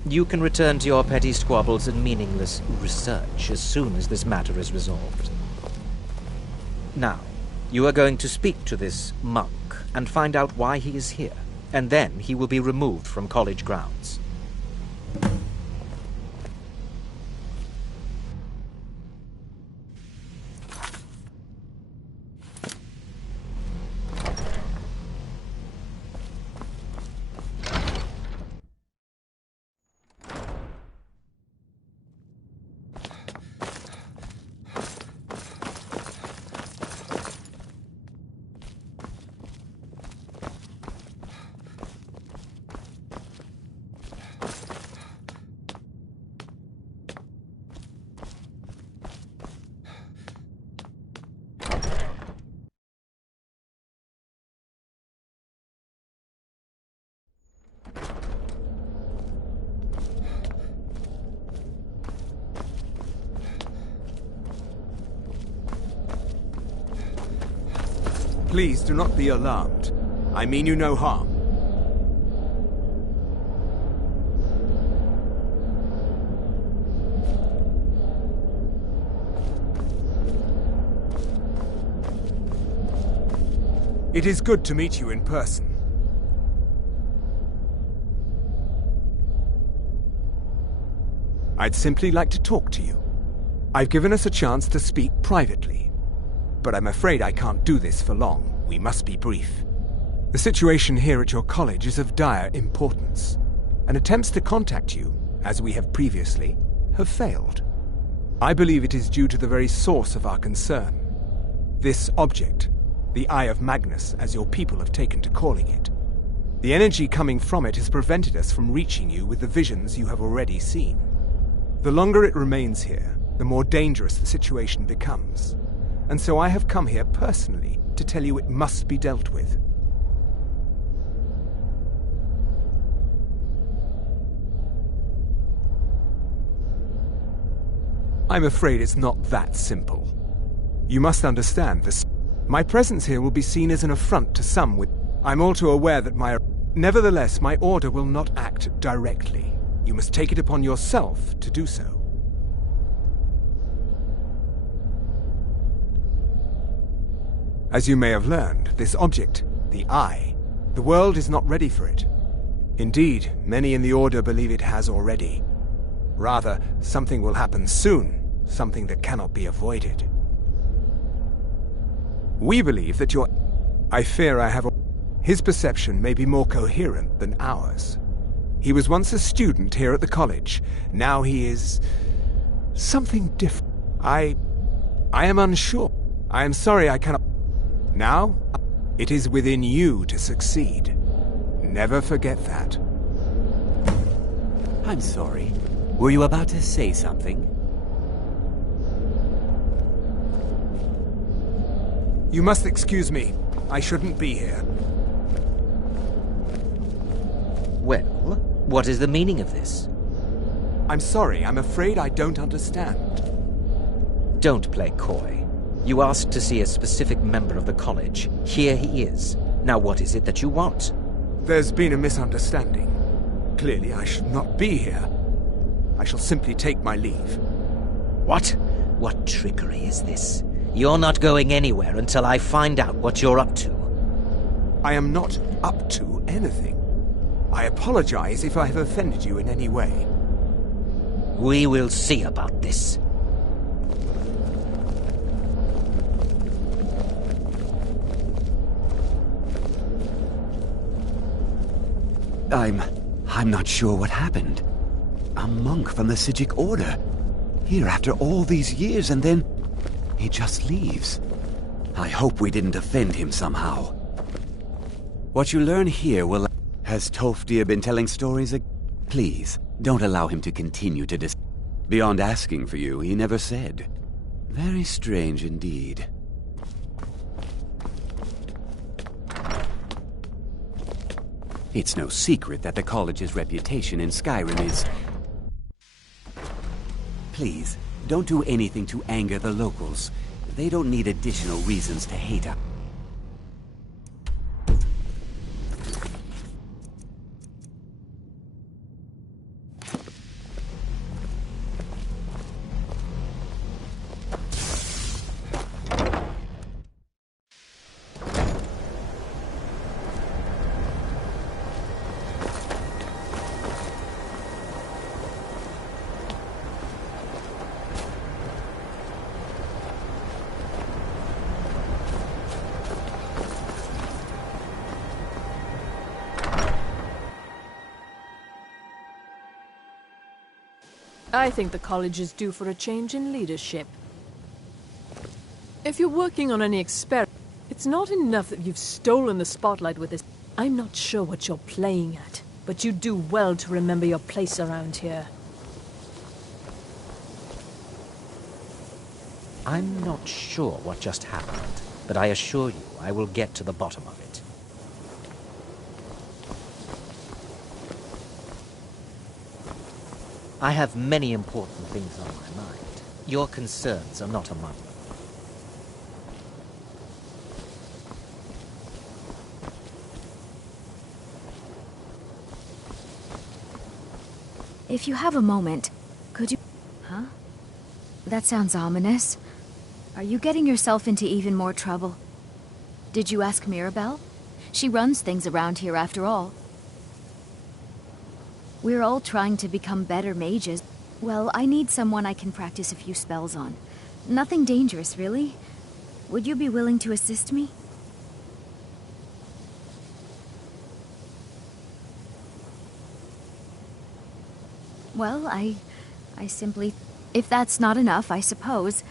You can return to your petty squabbles and meaningless research as soon as this matter is resolved. Now, you are going to speak to this monk and find out why he is here, and then he will be removed from college grounds. Please do not be alarmed. I mean you no harm. It is good to meet you in person. I'd simply like to talk to you. I've given us a chance to speak privately. But I'm afraid I can't do this for long. We must be brief. The situation here at your college is of dire importance, and attempts to contact you, as we have previously, have failed. I believe it is due to the very source of our concern. This object, the Eye of Magnus, as your people have taken to calling it. The energy coming from it has prevented us from reaching you with the visions you have already seen. The longer it remains here, the more dangerous the situation becomes. And so I have come here personally to tell you it must be dealt with. I'm afraid it's not that simple. You must understand this. My presence here will be seen as an affront to some with... I'm all too aware that my... Nevertheless, my order will not act directly. You must take it upon yourself to do so. As you may have learned, this object, the Eye, the world is not ready for it. Indeed, many in the Order believe it has already. Rather, something will happen soon, something that cannot be avoided. We believe that your... I fear I have... His perception may be more coherent than ours. He was once a student here at the college. Now he is... something different. I am unsure. I am sorry I cannot... Now, it is within you to succeed. Never forget that. I'm sorry. Were you about to say something? You must excuse me. I shouldn't be here. Well, What is the meaning of this? I'm sorry, I'm afraid I don't understand. Don't play coy. You asked to see a specific member of the college. Here he is. Now what is it that you want? There's been a misunderstanding. Clearly I should not be here. I shall simply take my leave. What? What trickery is this? You're not going anywhere until I find out what you're up to. I am not up to anything. I apologize if I have offended you in any way. We will see about this. I'm not sure what happened. A monk from the Sijic Order. Here after all these years, and then he just leaves. I hope we didn't offend him somehow. What you learn here will... Has Tolfdir been telling stories Please, don't allow him to continue to Beyond asking for you, he never said. Very strange indeed. It's no secret that the college's reputation in Skyrim is... Please, don't do anything to anger the locals. They don't need additional reasons to hate us. I think the college is due for a change in leadership. If you're working on any experiment, it's not enough that you've stolen the spotlight with this. I'm not sure what you're playing at, but you do well to remember your place around here. I'm not sure what just happened, but I assure you I will get to the bottom of it. I have many important things on my mind. Your concerns are not among them. If you have a moment, could you... Huh? That sounds ominous. Are you getting yourself into even more trouble? Did you ask Mirabelle? She runs things around here after all. We're all trying to become better mages. Well, I need someone I can practice a few spells on. Nothing dangerous, really. Would you be willing to assist me? Well, I simply... If that's not enough, I suppose,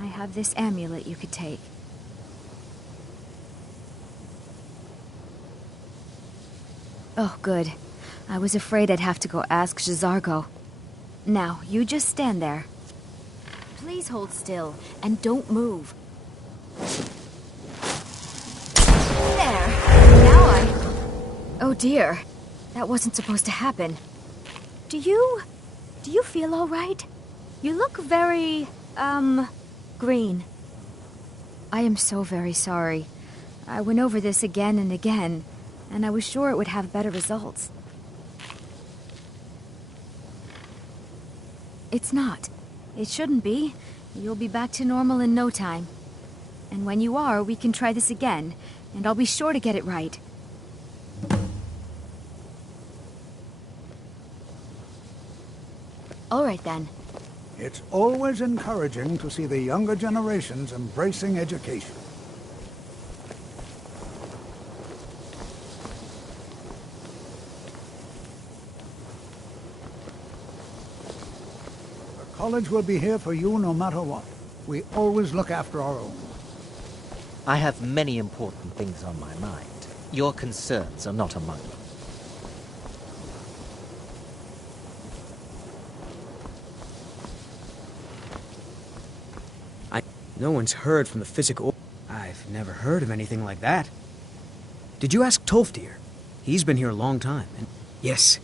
I have this amulet you could take. Oh, good. I was afraid I'd have to go ask J'zargo. Now, you just stand there. Please hold still, and don't move. There! Now Oh dear. That wasn't supposed to happen. Do you feel all right? You look very, green. I am so very sorry. I went over this again and again, and I was sure it would have better results. It's not. It shouldn't be. You'll be back to normal in no time. And when you are, we can try this again, and I'll be sure to get it right. All right, then. It's always encouraging to see the younger generations embracing education. The college will be here for you no matter what. We always look after our own. I have many important things on my mind. Your concerns are not among them. No one's heard from the physical... I've never heard of anything like that. Did you ask Tolfdir? He's been here a long time, and... Yes,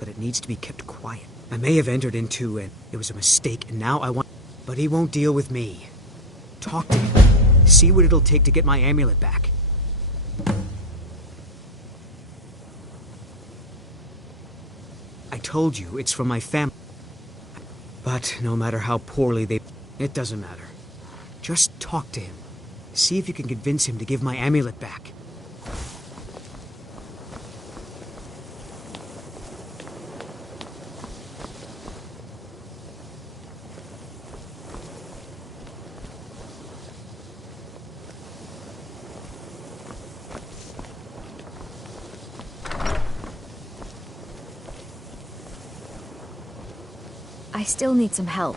but it needs to be kept quiet. I may have entered into it. It was a mistake, and now I want... But he won't deal with me. Talk to him. See what it'll take to get my amulet back. I told you, it's from my family. But no matter how poorly they... It doesn't matter. Just talk to him. See if you can convince him to give my amulet back. I still need some help,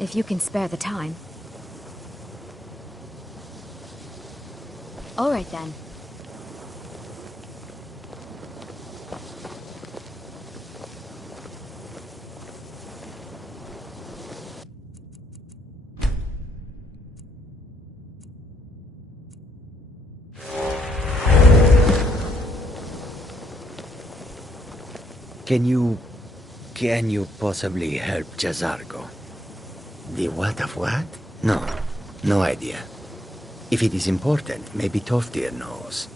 if you can spare the time. All right, then. Can you possibly help Jazargo? The what of what? No idea. If it is important, maybe Toftir knows.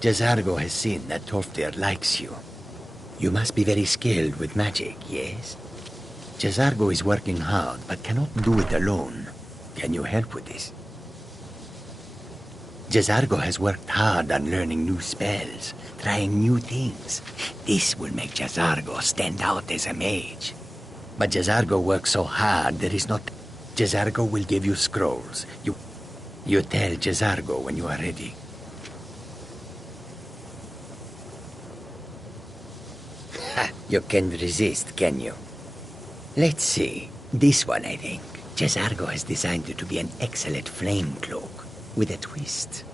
Jazargo has seen that Toftir likes you. You must be very skilled with magic, yes? Jazargo is working hard, but cannot do it alone. Can you help with this? Jazargo has worked hard on learning new spells, trying new things. This will make Jazargo stand out as a mage. But Jazargo works so hard there is not... Jazargo will give you scrolls. You tell Jazargo when you are ready. Ha! You can resist, can you? Let's see. This one, I think. Jazargo has designed it to be an excellent flame cloak, with a twist.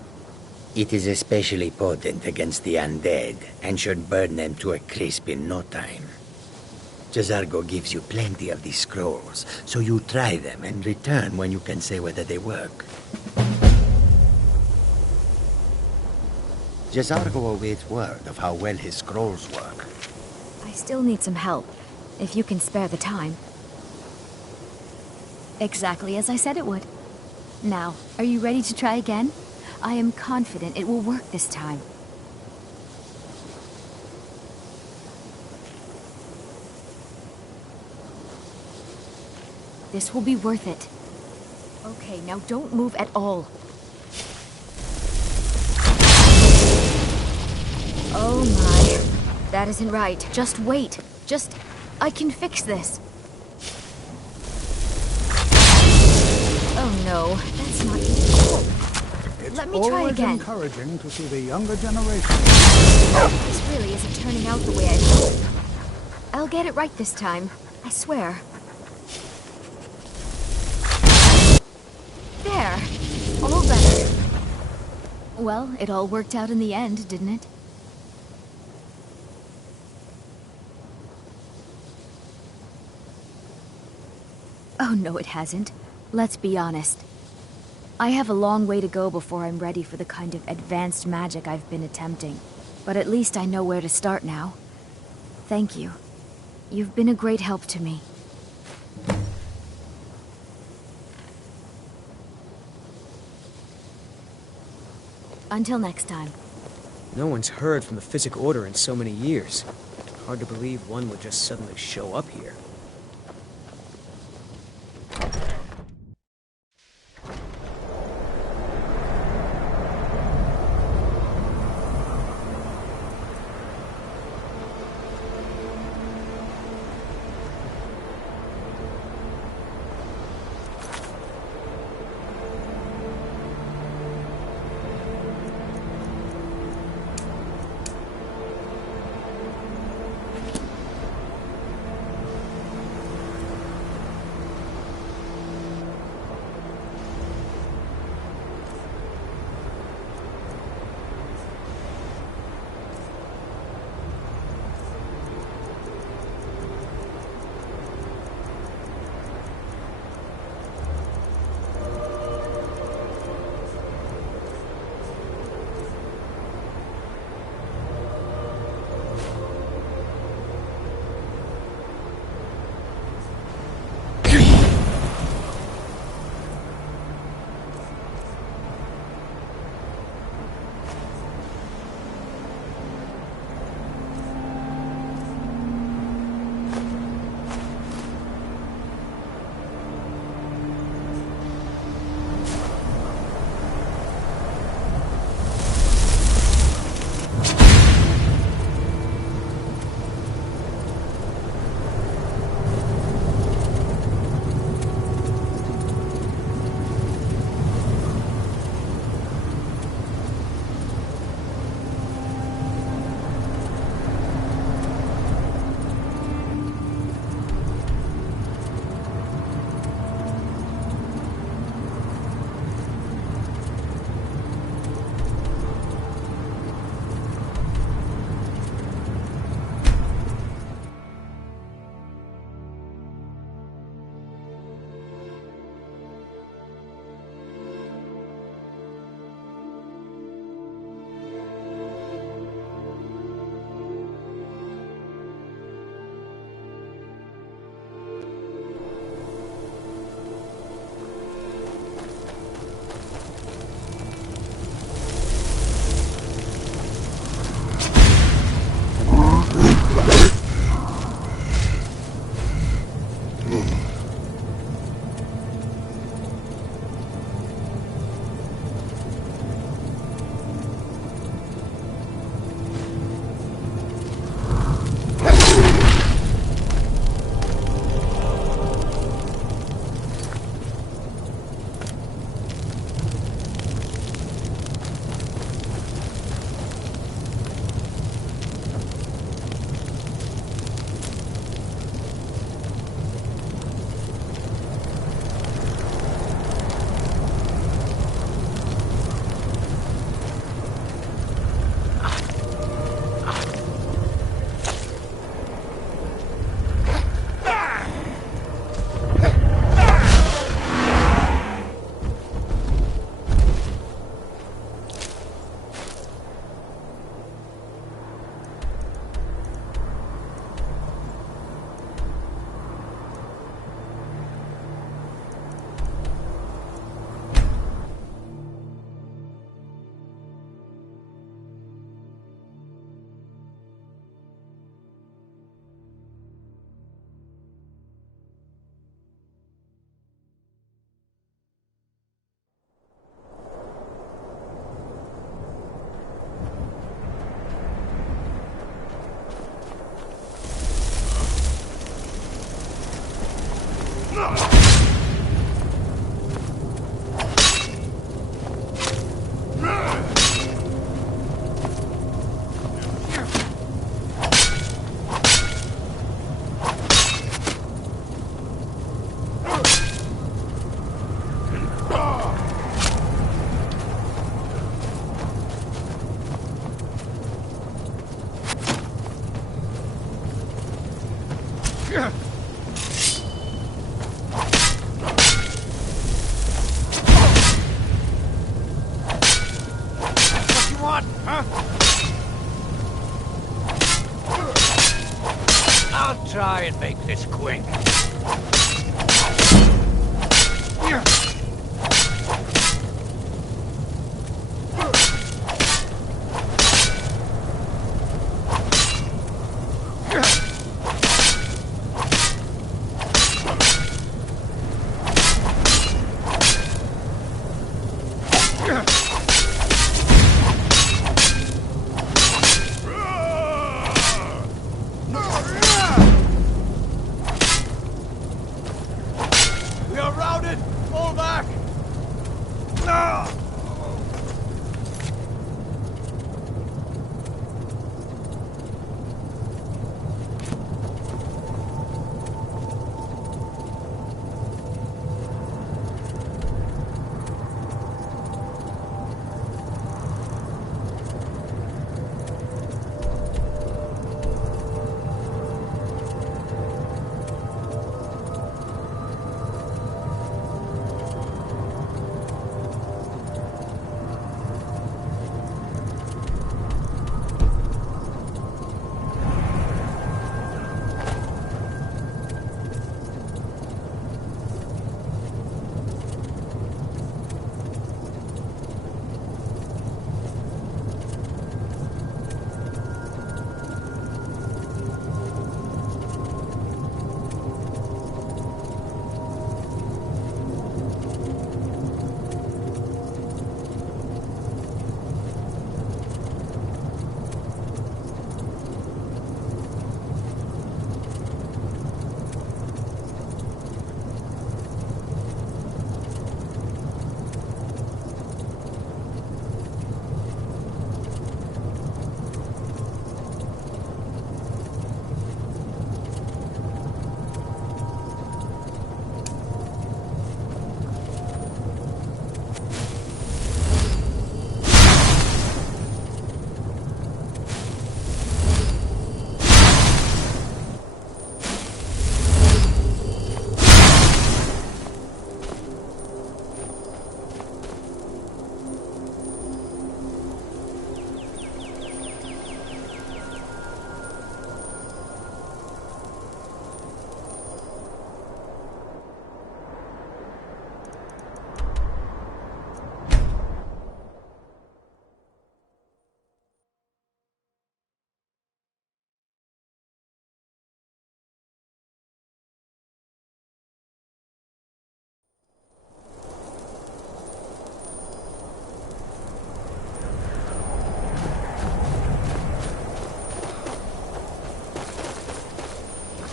It is especially potent against the undead, and should burn them to a crisp in no time. Jazargo gives you plenty of these scrolls, so you try them and return when you can say whether they work. Jazargo awaits word of how well his scrolls work. I still need some help, if you can spare the time. Exactly as I said it would. Now, are you ready to try again? I am confident it will work this time. This will be worth it. Okay, now don't move at all. Oh my. That isn't right. Just wait. I can fix this. Oh no, that's not easy. Let me try again. It's always encouraging to see the younger generation. This really isn't turning out the way I'd hoped. I'll get it right this time. I swear. There. All better. Well, it all worked out in the end, didn't it? Oh, no, it hasn't. Let's be honest. I have a long way to go before I'm ready for the kind of advanced magic I've been attempting. But at least I know where to start now. Thank you. You've been a great help to me. Until next time. No one's heard from the Physic Order in so many years. Hard to believe one would just suddenly show up here. What? Huh? I'll try and make this quick.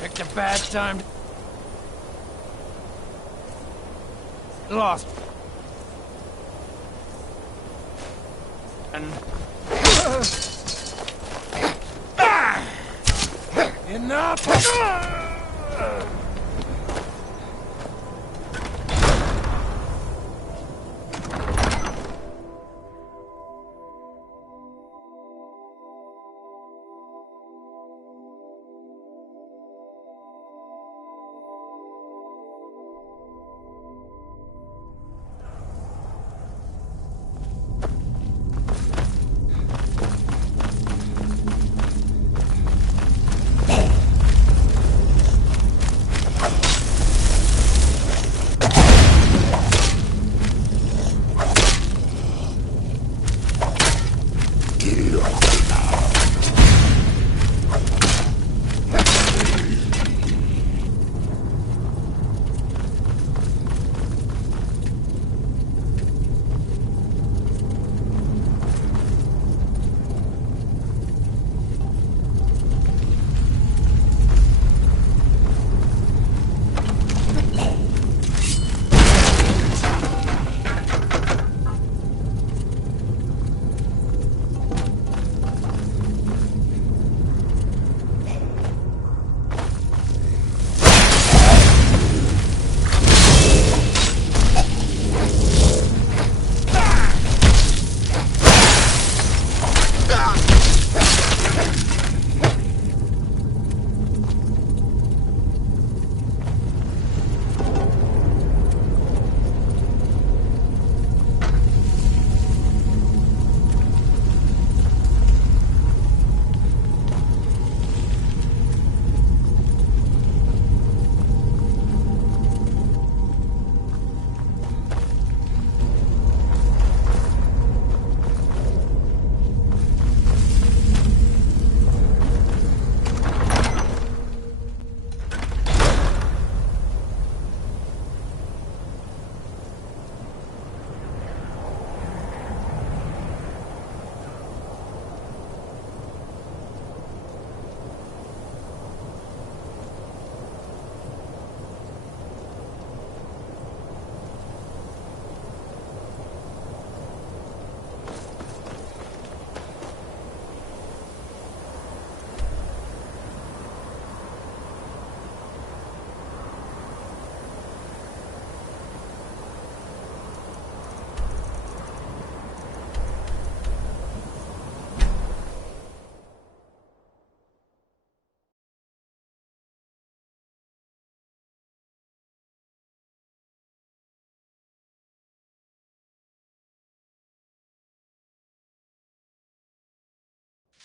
Picked a bad time. Lost. And... Enough!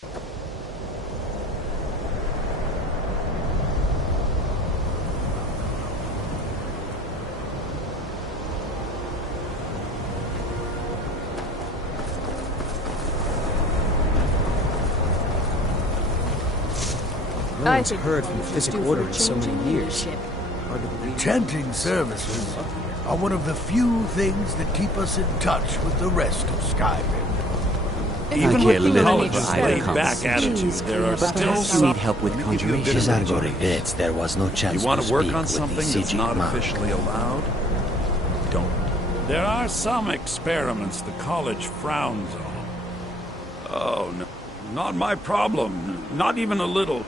No one's heard from the Physic Order in so many years. Hard to believe. Chanting services are one of the few things that keep us in touch with the rest of Skyrim. Even with the college's laid-back attitude, there are still You some... need help with conjuration. Jazargo regrets there was no chance You want to work speak on with the something that's Sijic not monk. officially allowed? Don't. There are some experiments the college frowns on. Oh, no. Not my problem. Not even a little.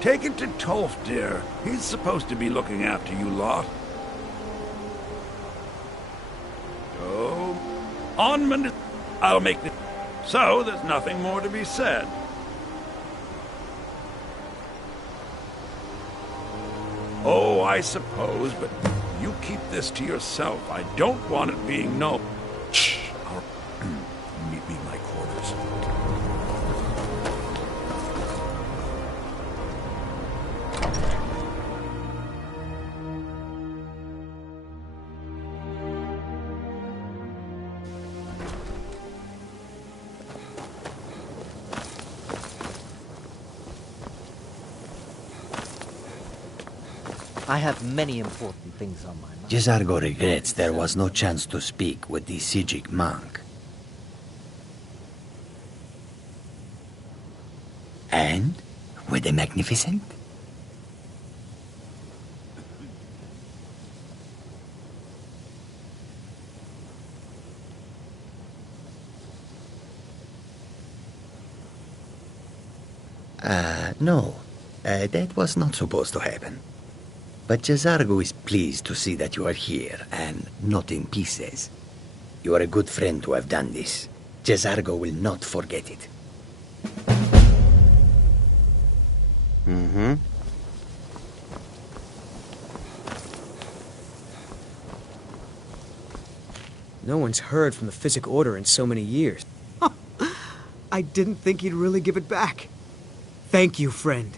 Take it to Tolf, dear. He's supposed to be looking after you lot. Oh, on minute. I'll make the... So, there's nothing more to be said. Oh, I suppose, but you keep this to yourself. I don't want it being known. Shh. I'll meet me in my quarters. I have many important things on my mind. Jazargo regrets there was no chance to speak with the Sijic monk. And? Were they magnificent? No. That was not supposed to happen. But Jazargo is pleased to see that you are here, and not in pieces. You are a good friend to have done this. Jazargo will not forget it. Mm-hmm. No one's heard from the Physic Order in so many years. I didn't think he'd really give it back. Thank you, friend.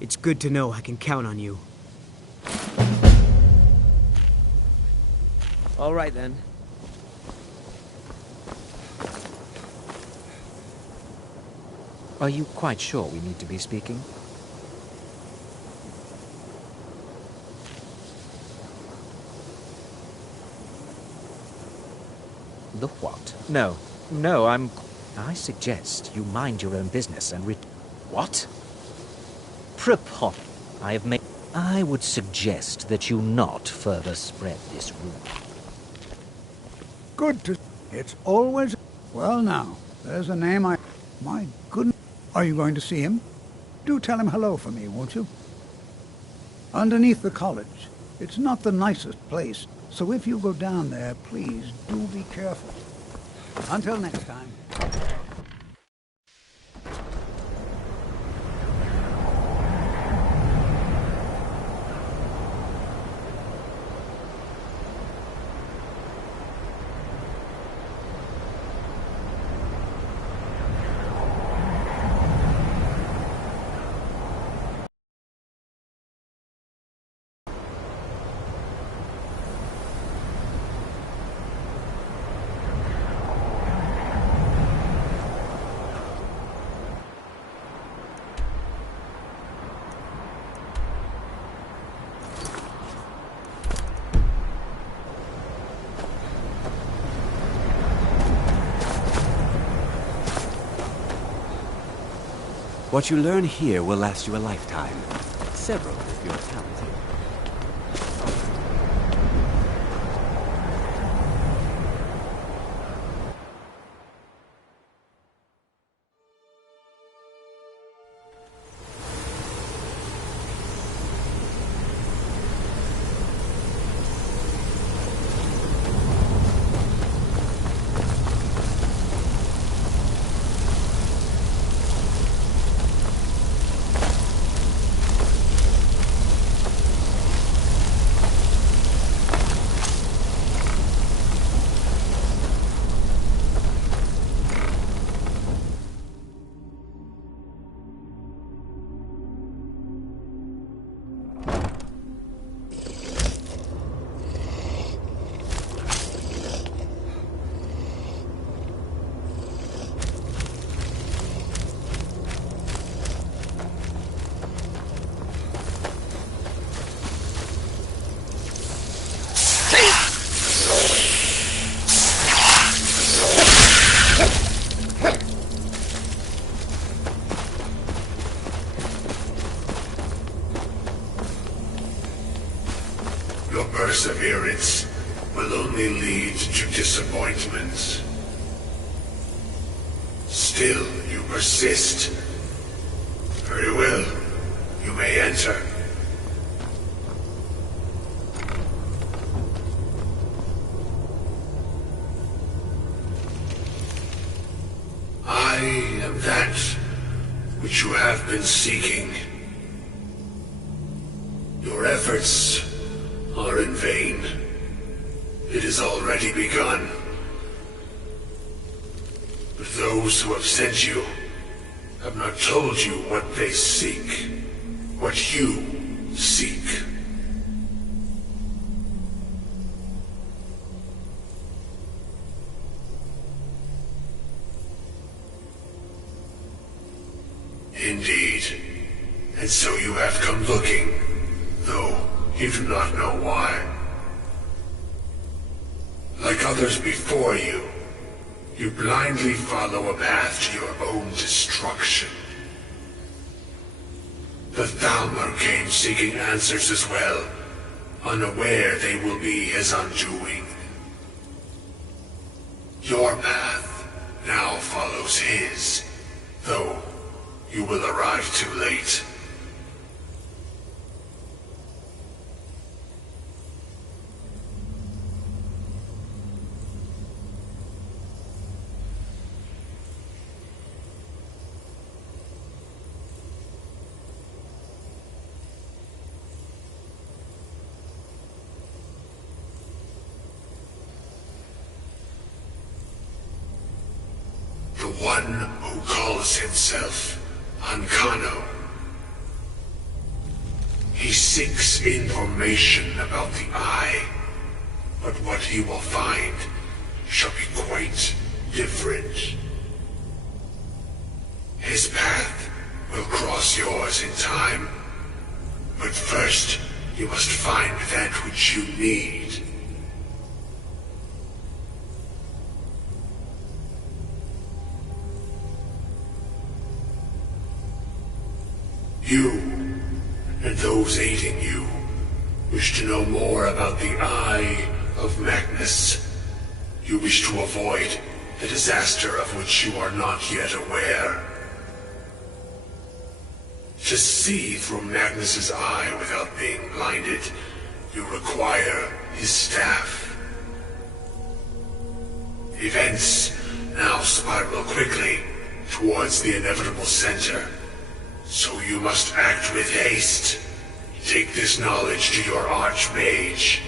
It's good to know I can count on you. All right, then. Are you quite sure we need to be speaking? The what? No, I suggest you mind your own business and What? Prepot. I would suggest that you not further spread this rumor. Good to... It's always... Well, now, there's a name I... My goodness. Are you going to see him? Do tell him hello for me, won't you? Underneath the college. It's not the nicest place, so if you go down there, please do be careful. Until next time. What you learn here will last you a lifetime. Several if you're talented. perseverance will only lead to disappointment. Still, you persist. Very well. You may enter. I am that which you have been seeking. Your efforts are in vain. It has already begun. But those who have sent you have not told you what they seek, what you seek. Indeed. And so you have come looking, though you do not know why. Like others before you, you blindly follow a path to your own destruction. The Thalmor came seeking answers as well, unaware they will be his undoing. Your path now follows his, though you will arrive too late. The one who calls himself Ancano. He seeks information about the Eye, but what he will find shall be quite different. His path will cross yours in time, but first you must find that which you need. You, and those aiding you, wish to know more about the Eye of Magnus. You wish to avoid the disaster of which you are not yet aware. To see through Magnus's eye without being blinded, you require his staff. Events now spiral quickly towards the inevitable center. So you must act with haste. Take this knowledge to your Archmage.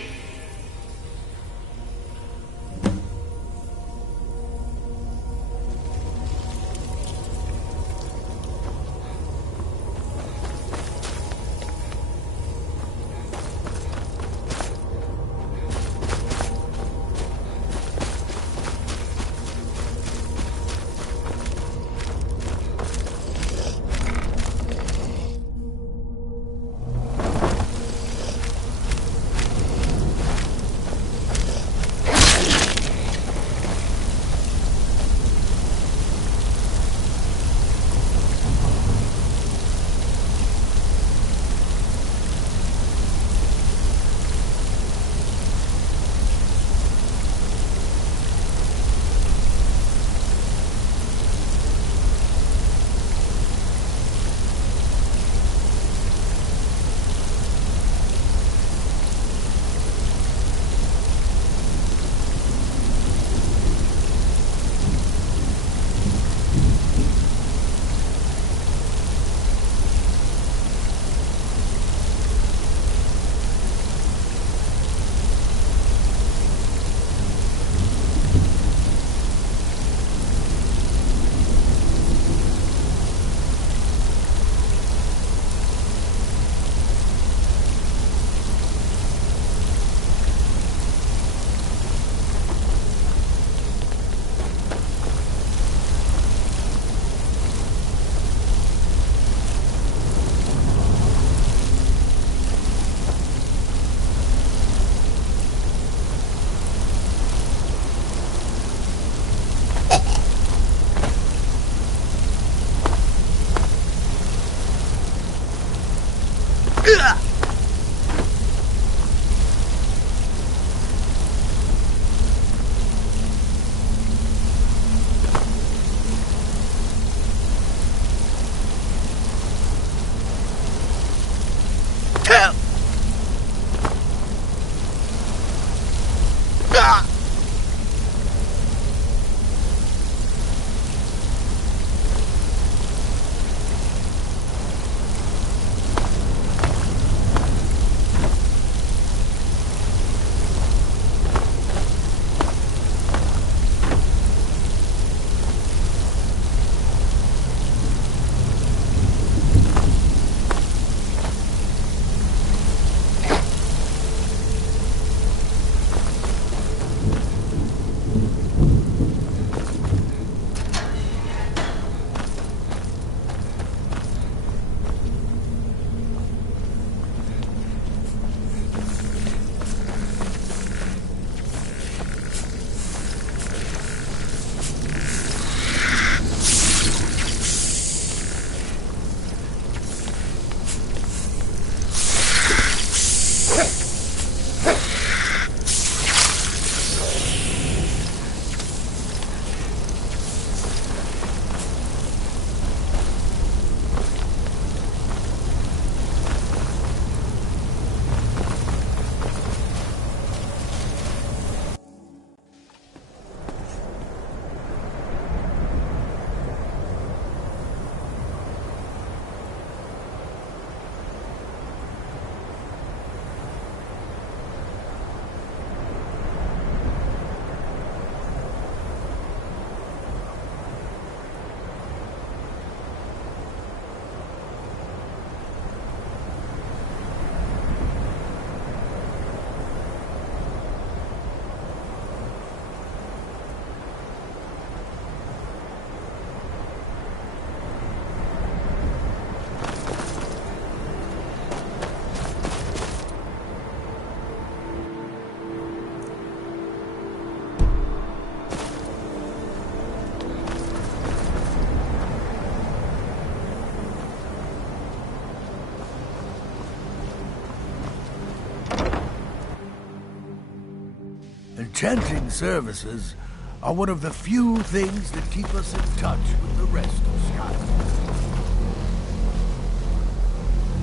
enchanting services are one of the few things that keep us in touch with the rest of Skyrim.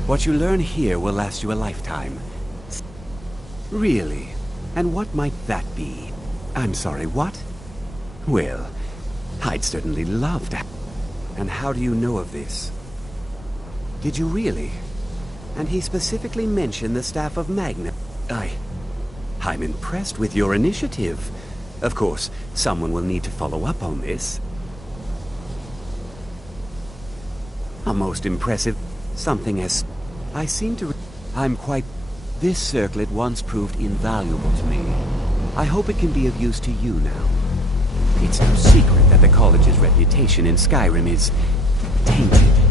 What you learn here will last you a lifetime. Really? And what might that be? I'm sorry, what? Well, I'd certainly love to. And how do you know of this? Did you really? And he specifically mentioned the staff of Magnus. I'm impressed with your initiative. Of course, someone will need to follow up on this. A most impressive... something as... I seem to... I'm quite... This circlet once proved invaluable to me. I hope it can be of use to you now. It's no secret that the college's reputation in Skyrim is... tainted.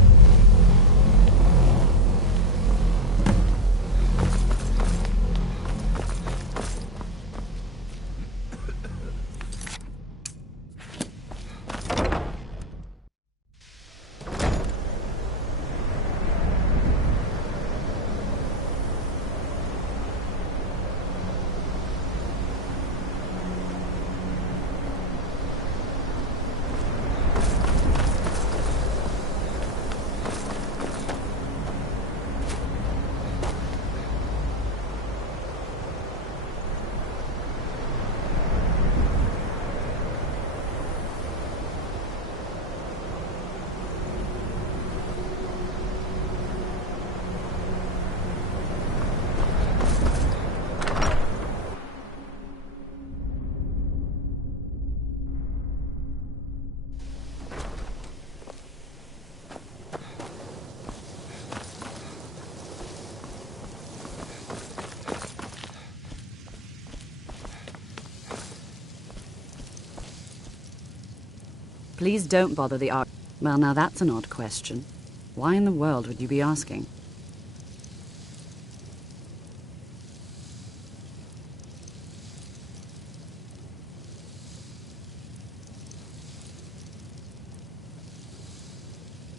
Please don't bother the arch... Well, now that's an odd question. Why in the world would you be asking?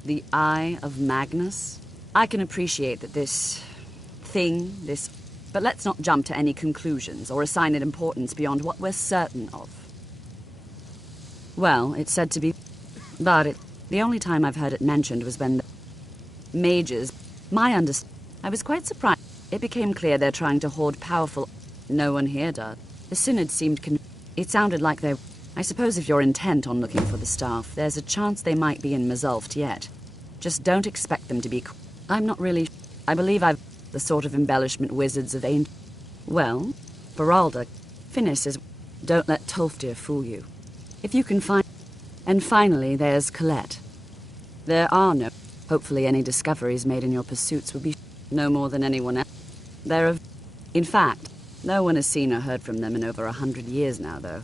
The Eye of Magnus? I can appreciate that this... thing, this... But let's not jump to any conclusions or assign it importance beyond what we're certain of. Well, it's said to be... But the only time I've heard it mentioned was when the... mages... My I was quite surprised. It became clear they're trying to hoard powerful... No one here does. The Synod seemed It sounded like they... I suppose if you're intent on looking for the staff, there's a chance they might be in Mazulft yet. Just don't expect them to be... I'm not really... I believe I've... the sort of embellishment wizards of ancient... Well, Beralda... Finis is... Don't let Tolfdir fool you. If you can find... And finally, there's Colette. There are no... Hopefully any discoveries made in your pursuits will be... no more than anyone else. They're of... In fact, no one has seen or heard from them in over 100 years now, though.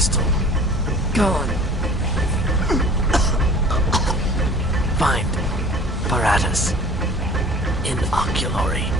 crystal. Gone. Find apparatus. Inoculary.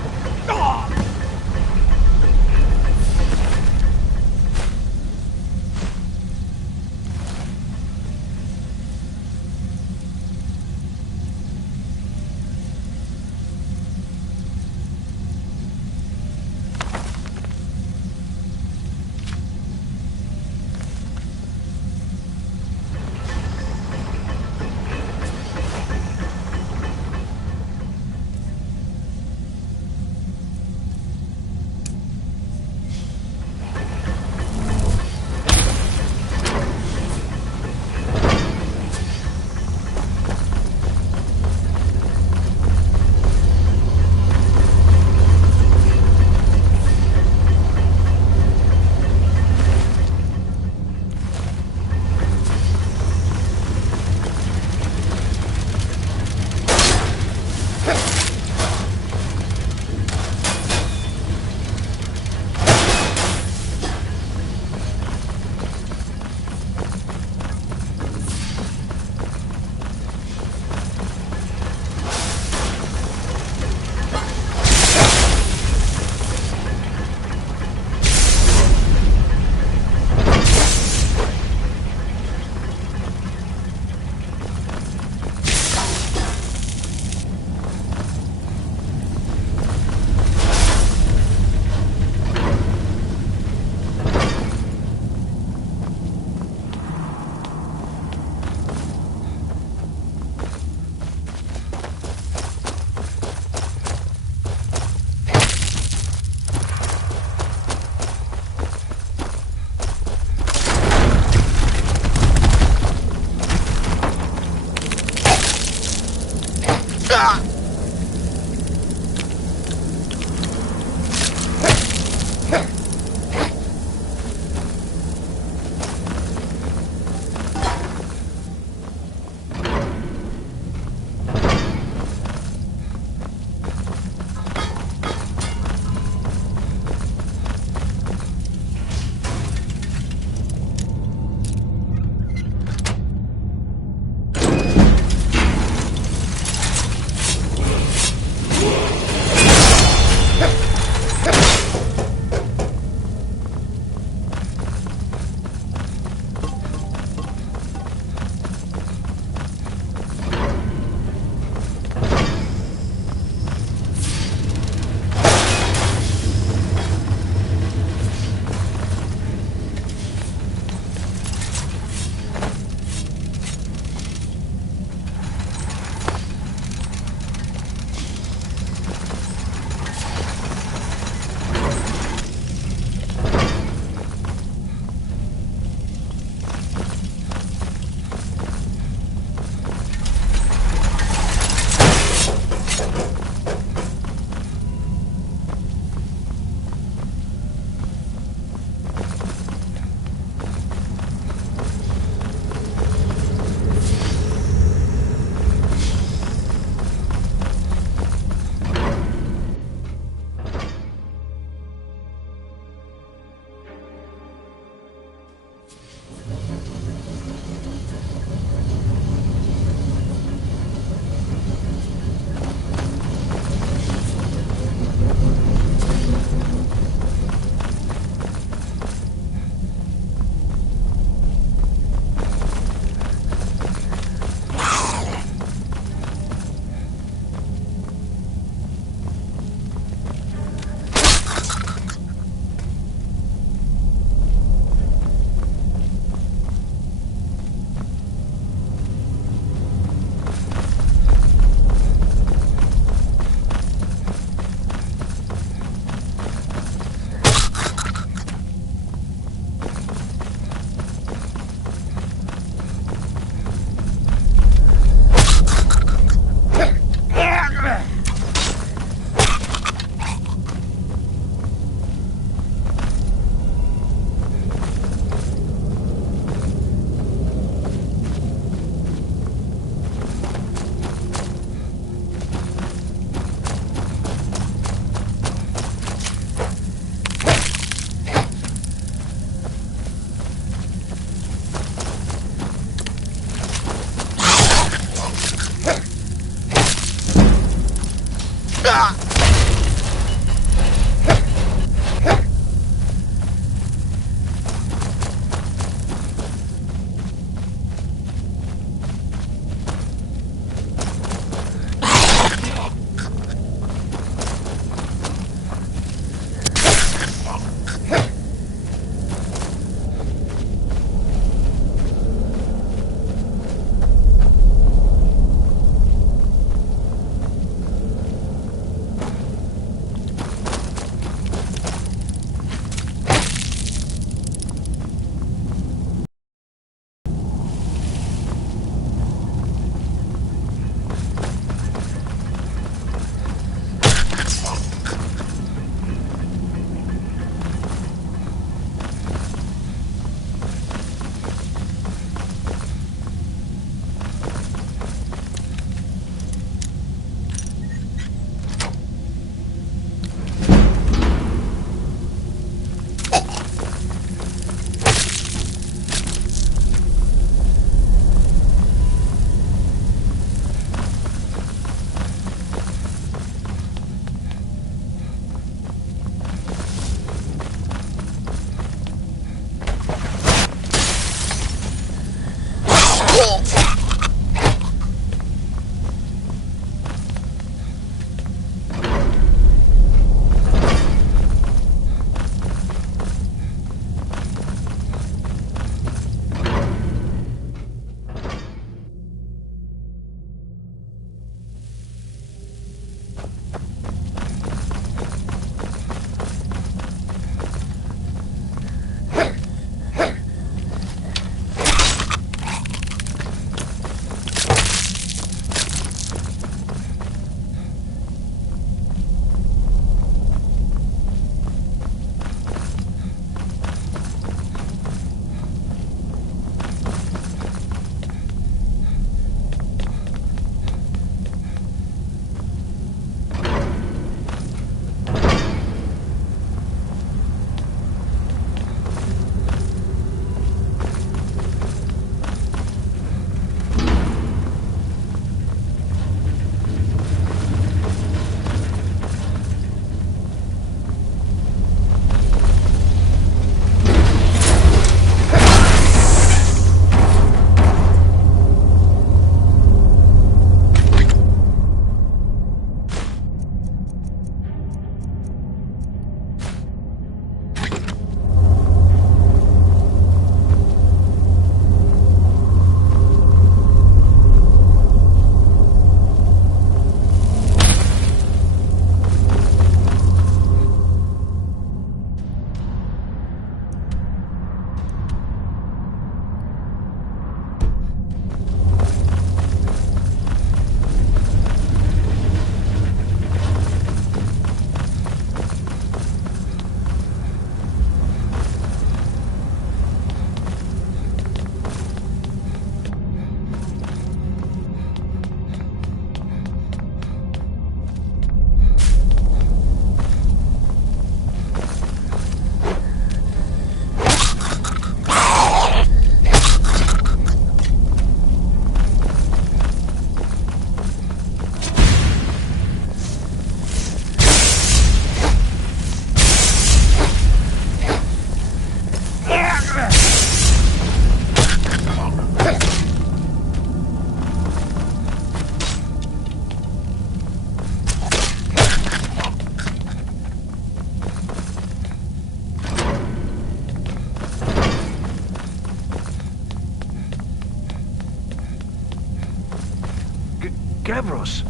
Gavros,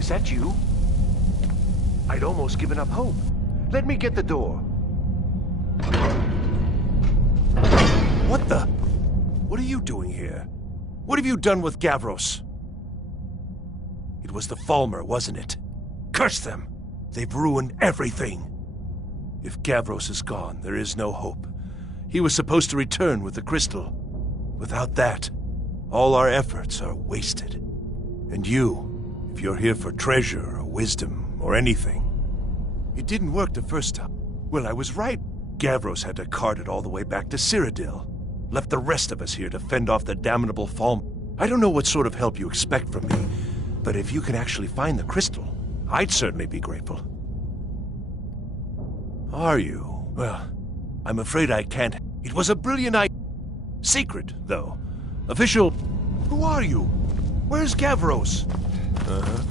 is that you? I'd almost given up hope. Let me get the door. What the? What are you doing here? What have you done with Gavros? It was the Falmer, wasn't it? Curse them! They've ruined everything. If Gavros is gone, there is no hope. He was supposed to return with the crystal. Without that, all our efforts are wasted. And you, if you're here for treasure or wisdom or anything, it didn't work the first time. Well, I was right. Gavros had to cart it all the way back to Cyrodiil. Left the rest of us here to fend off the damnable Falmer. I don't know what sort of help you expect from me, but if you can actually find the crystal, I'd certainly be grateful. Are you? Well, I'm afraid I can't. It was a brilliant idea. Secret, though. Official. Who are you? Where's Gavros? Uh-huh.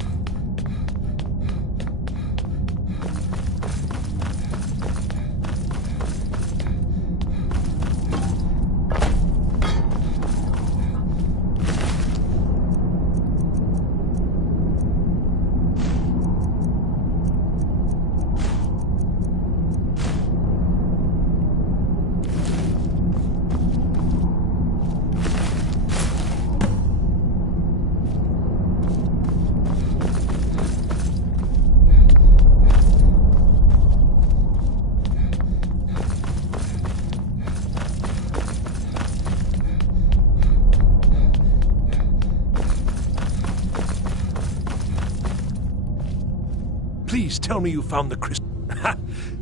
Please tell me you found the crystal.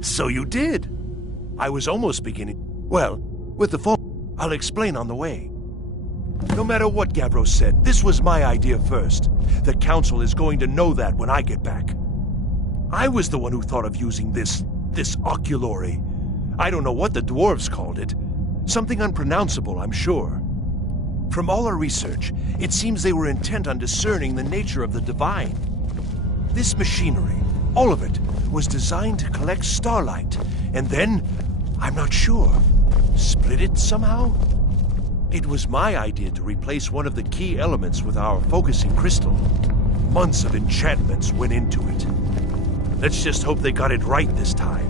So you did. I was almost beginning. Well, with the phone, I'll explain on the way. No matter what Gavros said, this was my idea first. The Council is going to know that when I get back. I was the one who thought of using this oculory. I don't know what the dwarves called it. Something unpronounceable, I'm sure. From all our research, it seems they were intent on discerning the nature of the divine. This machinery, all of it, was designed to collect starlight, and then, I'm not sure, split it somehow? It was my idea to replace one of the key elements with our focusing crystal. Months of enchantments went into it. Let's just hope they got it right this time.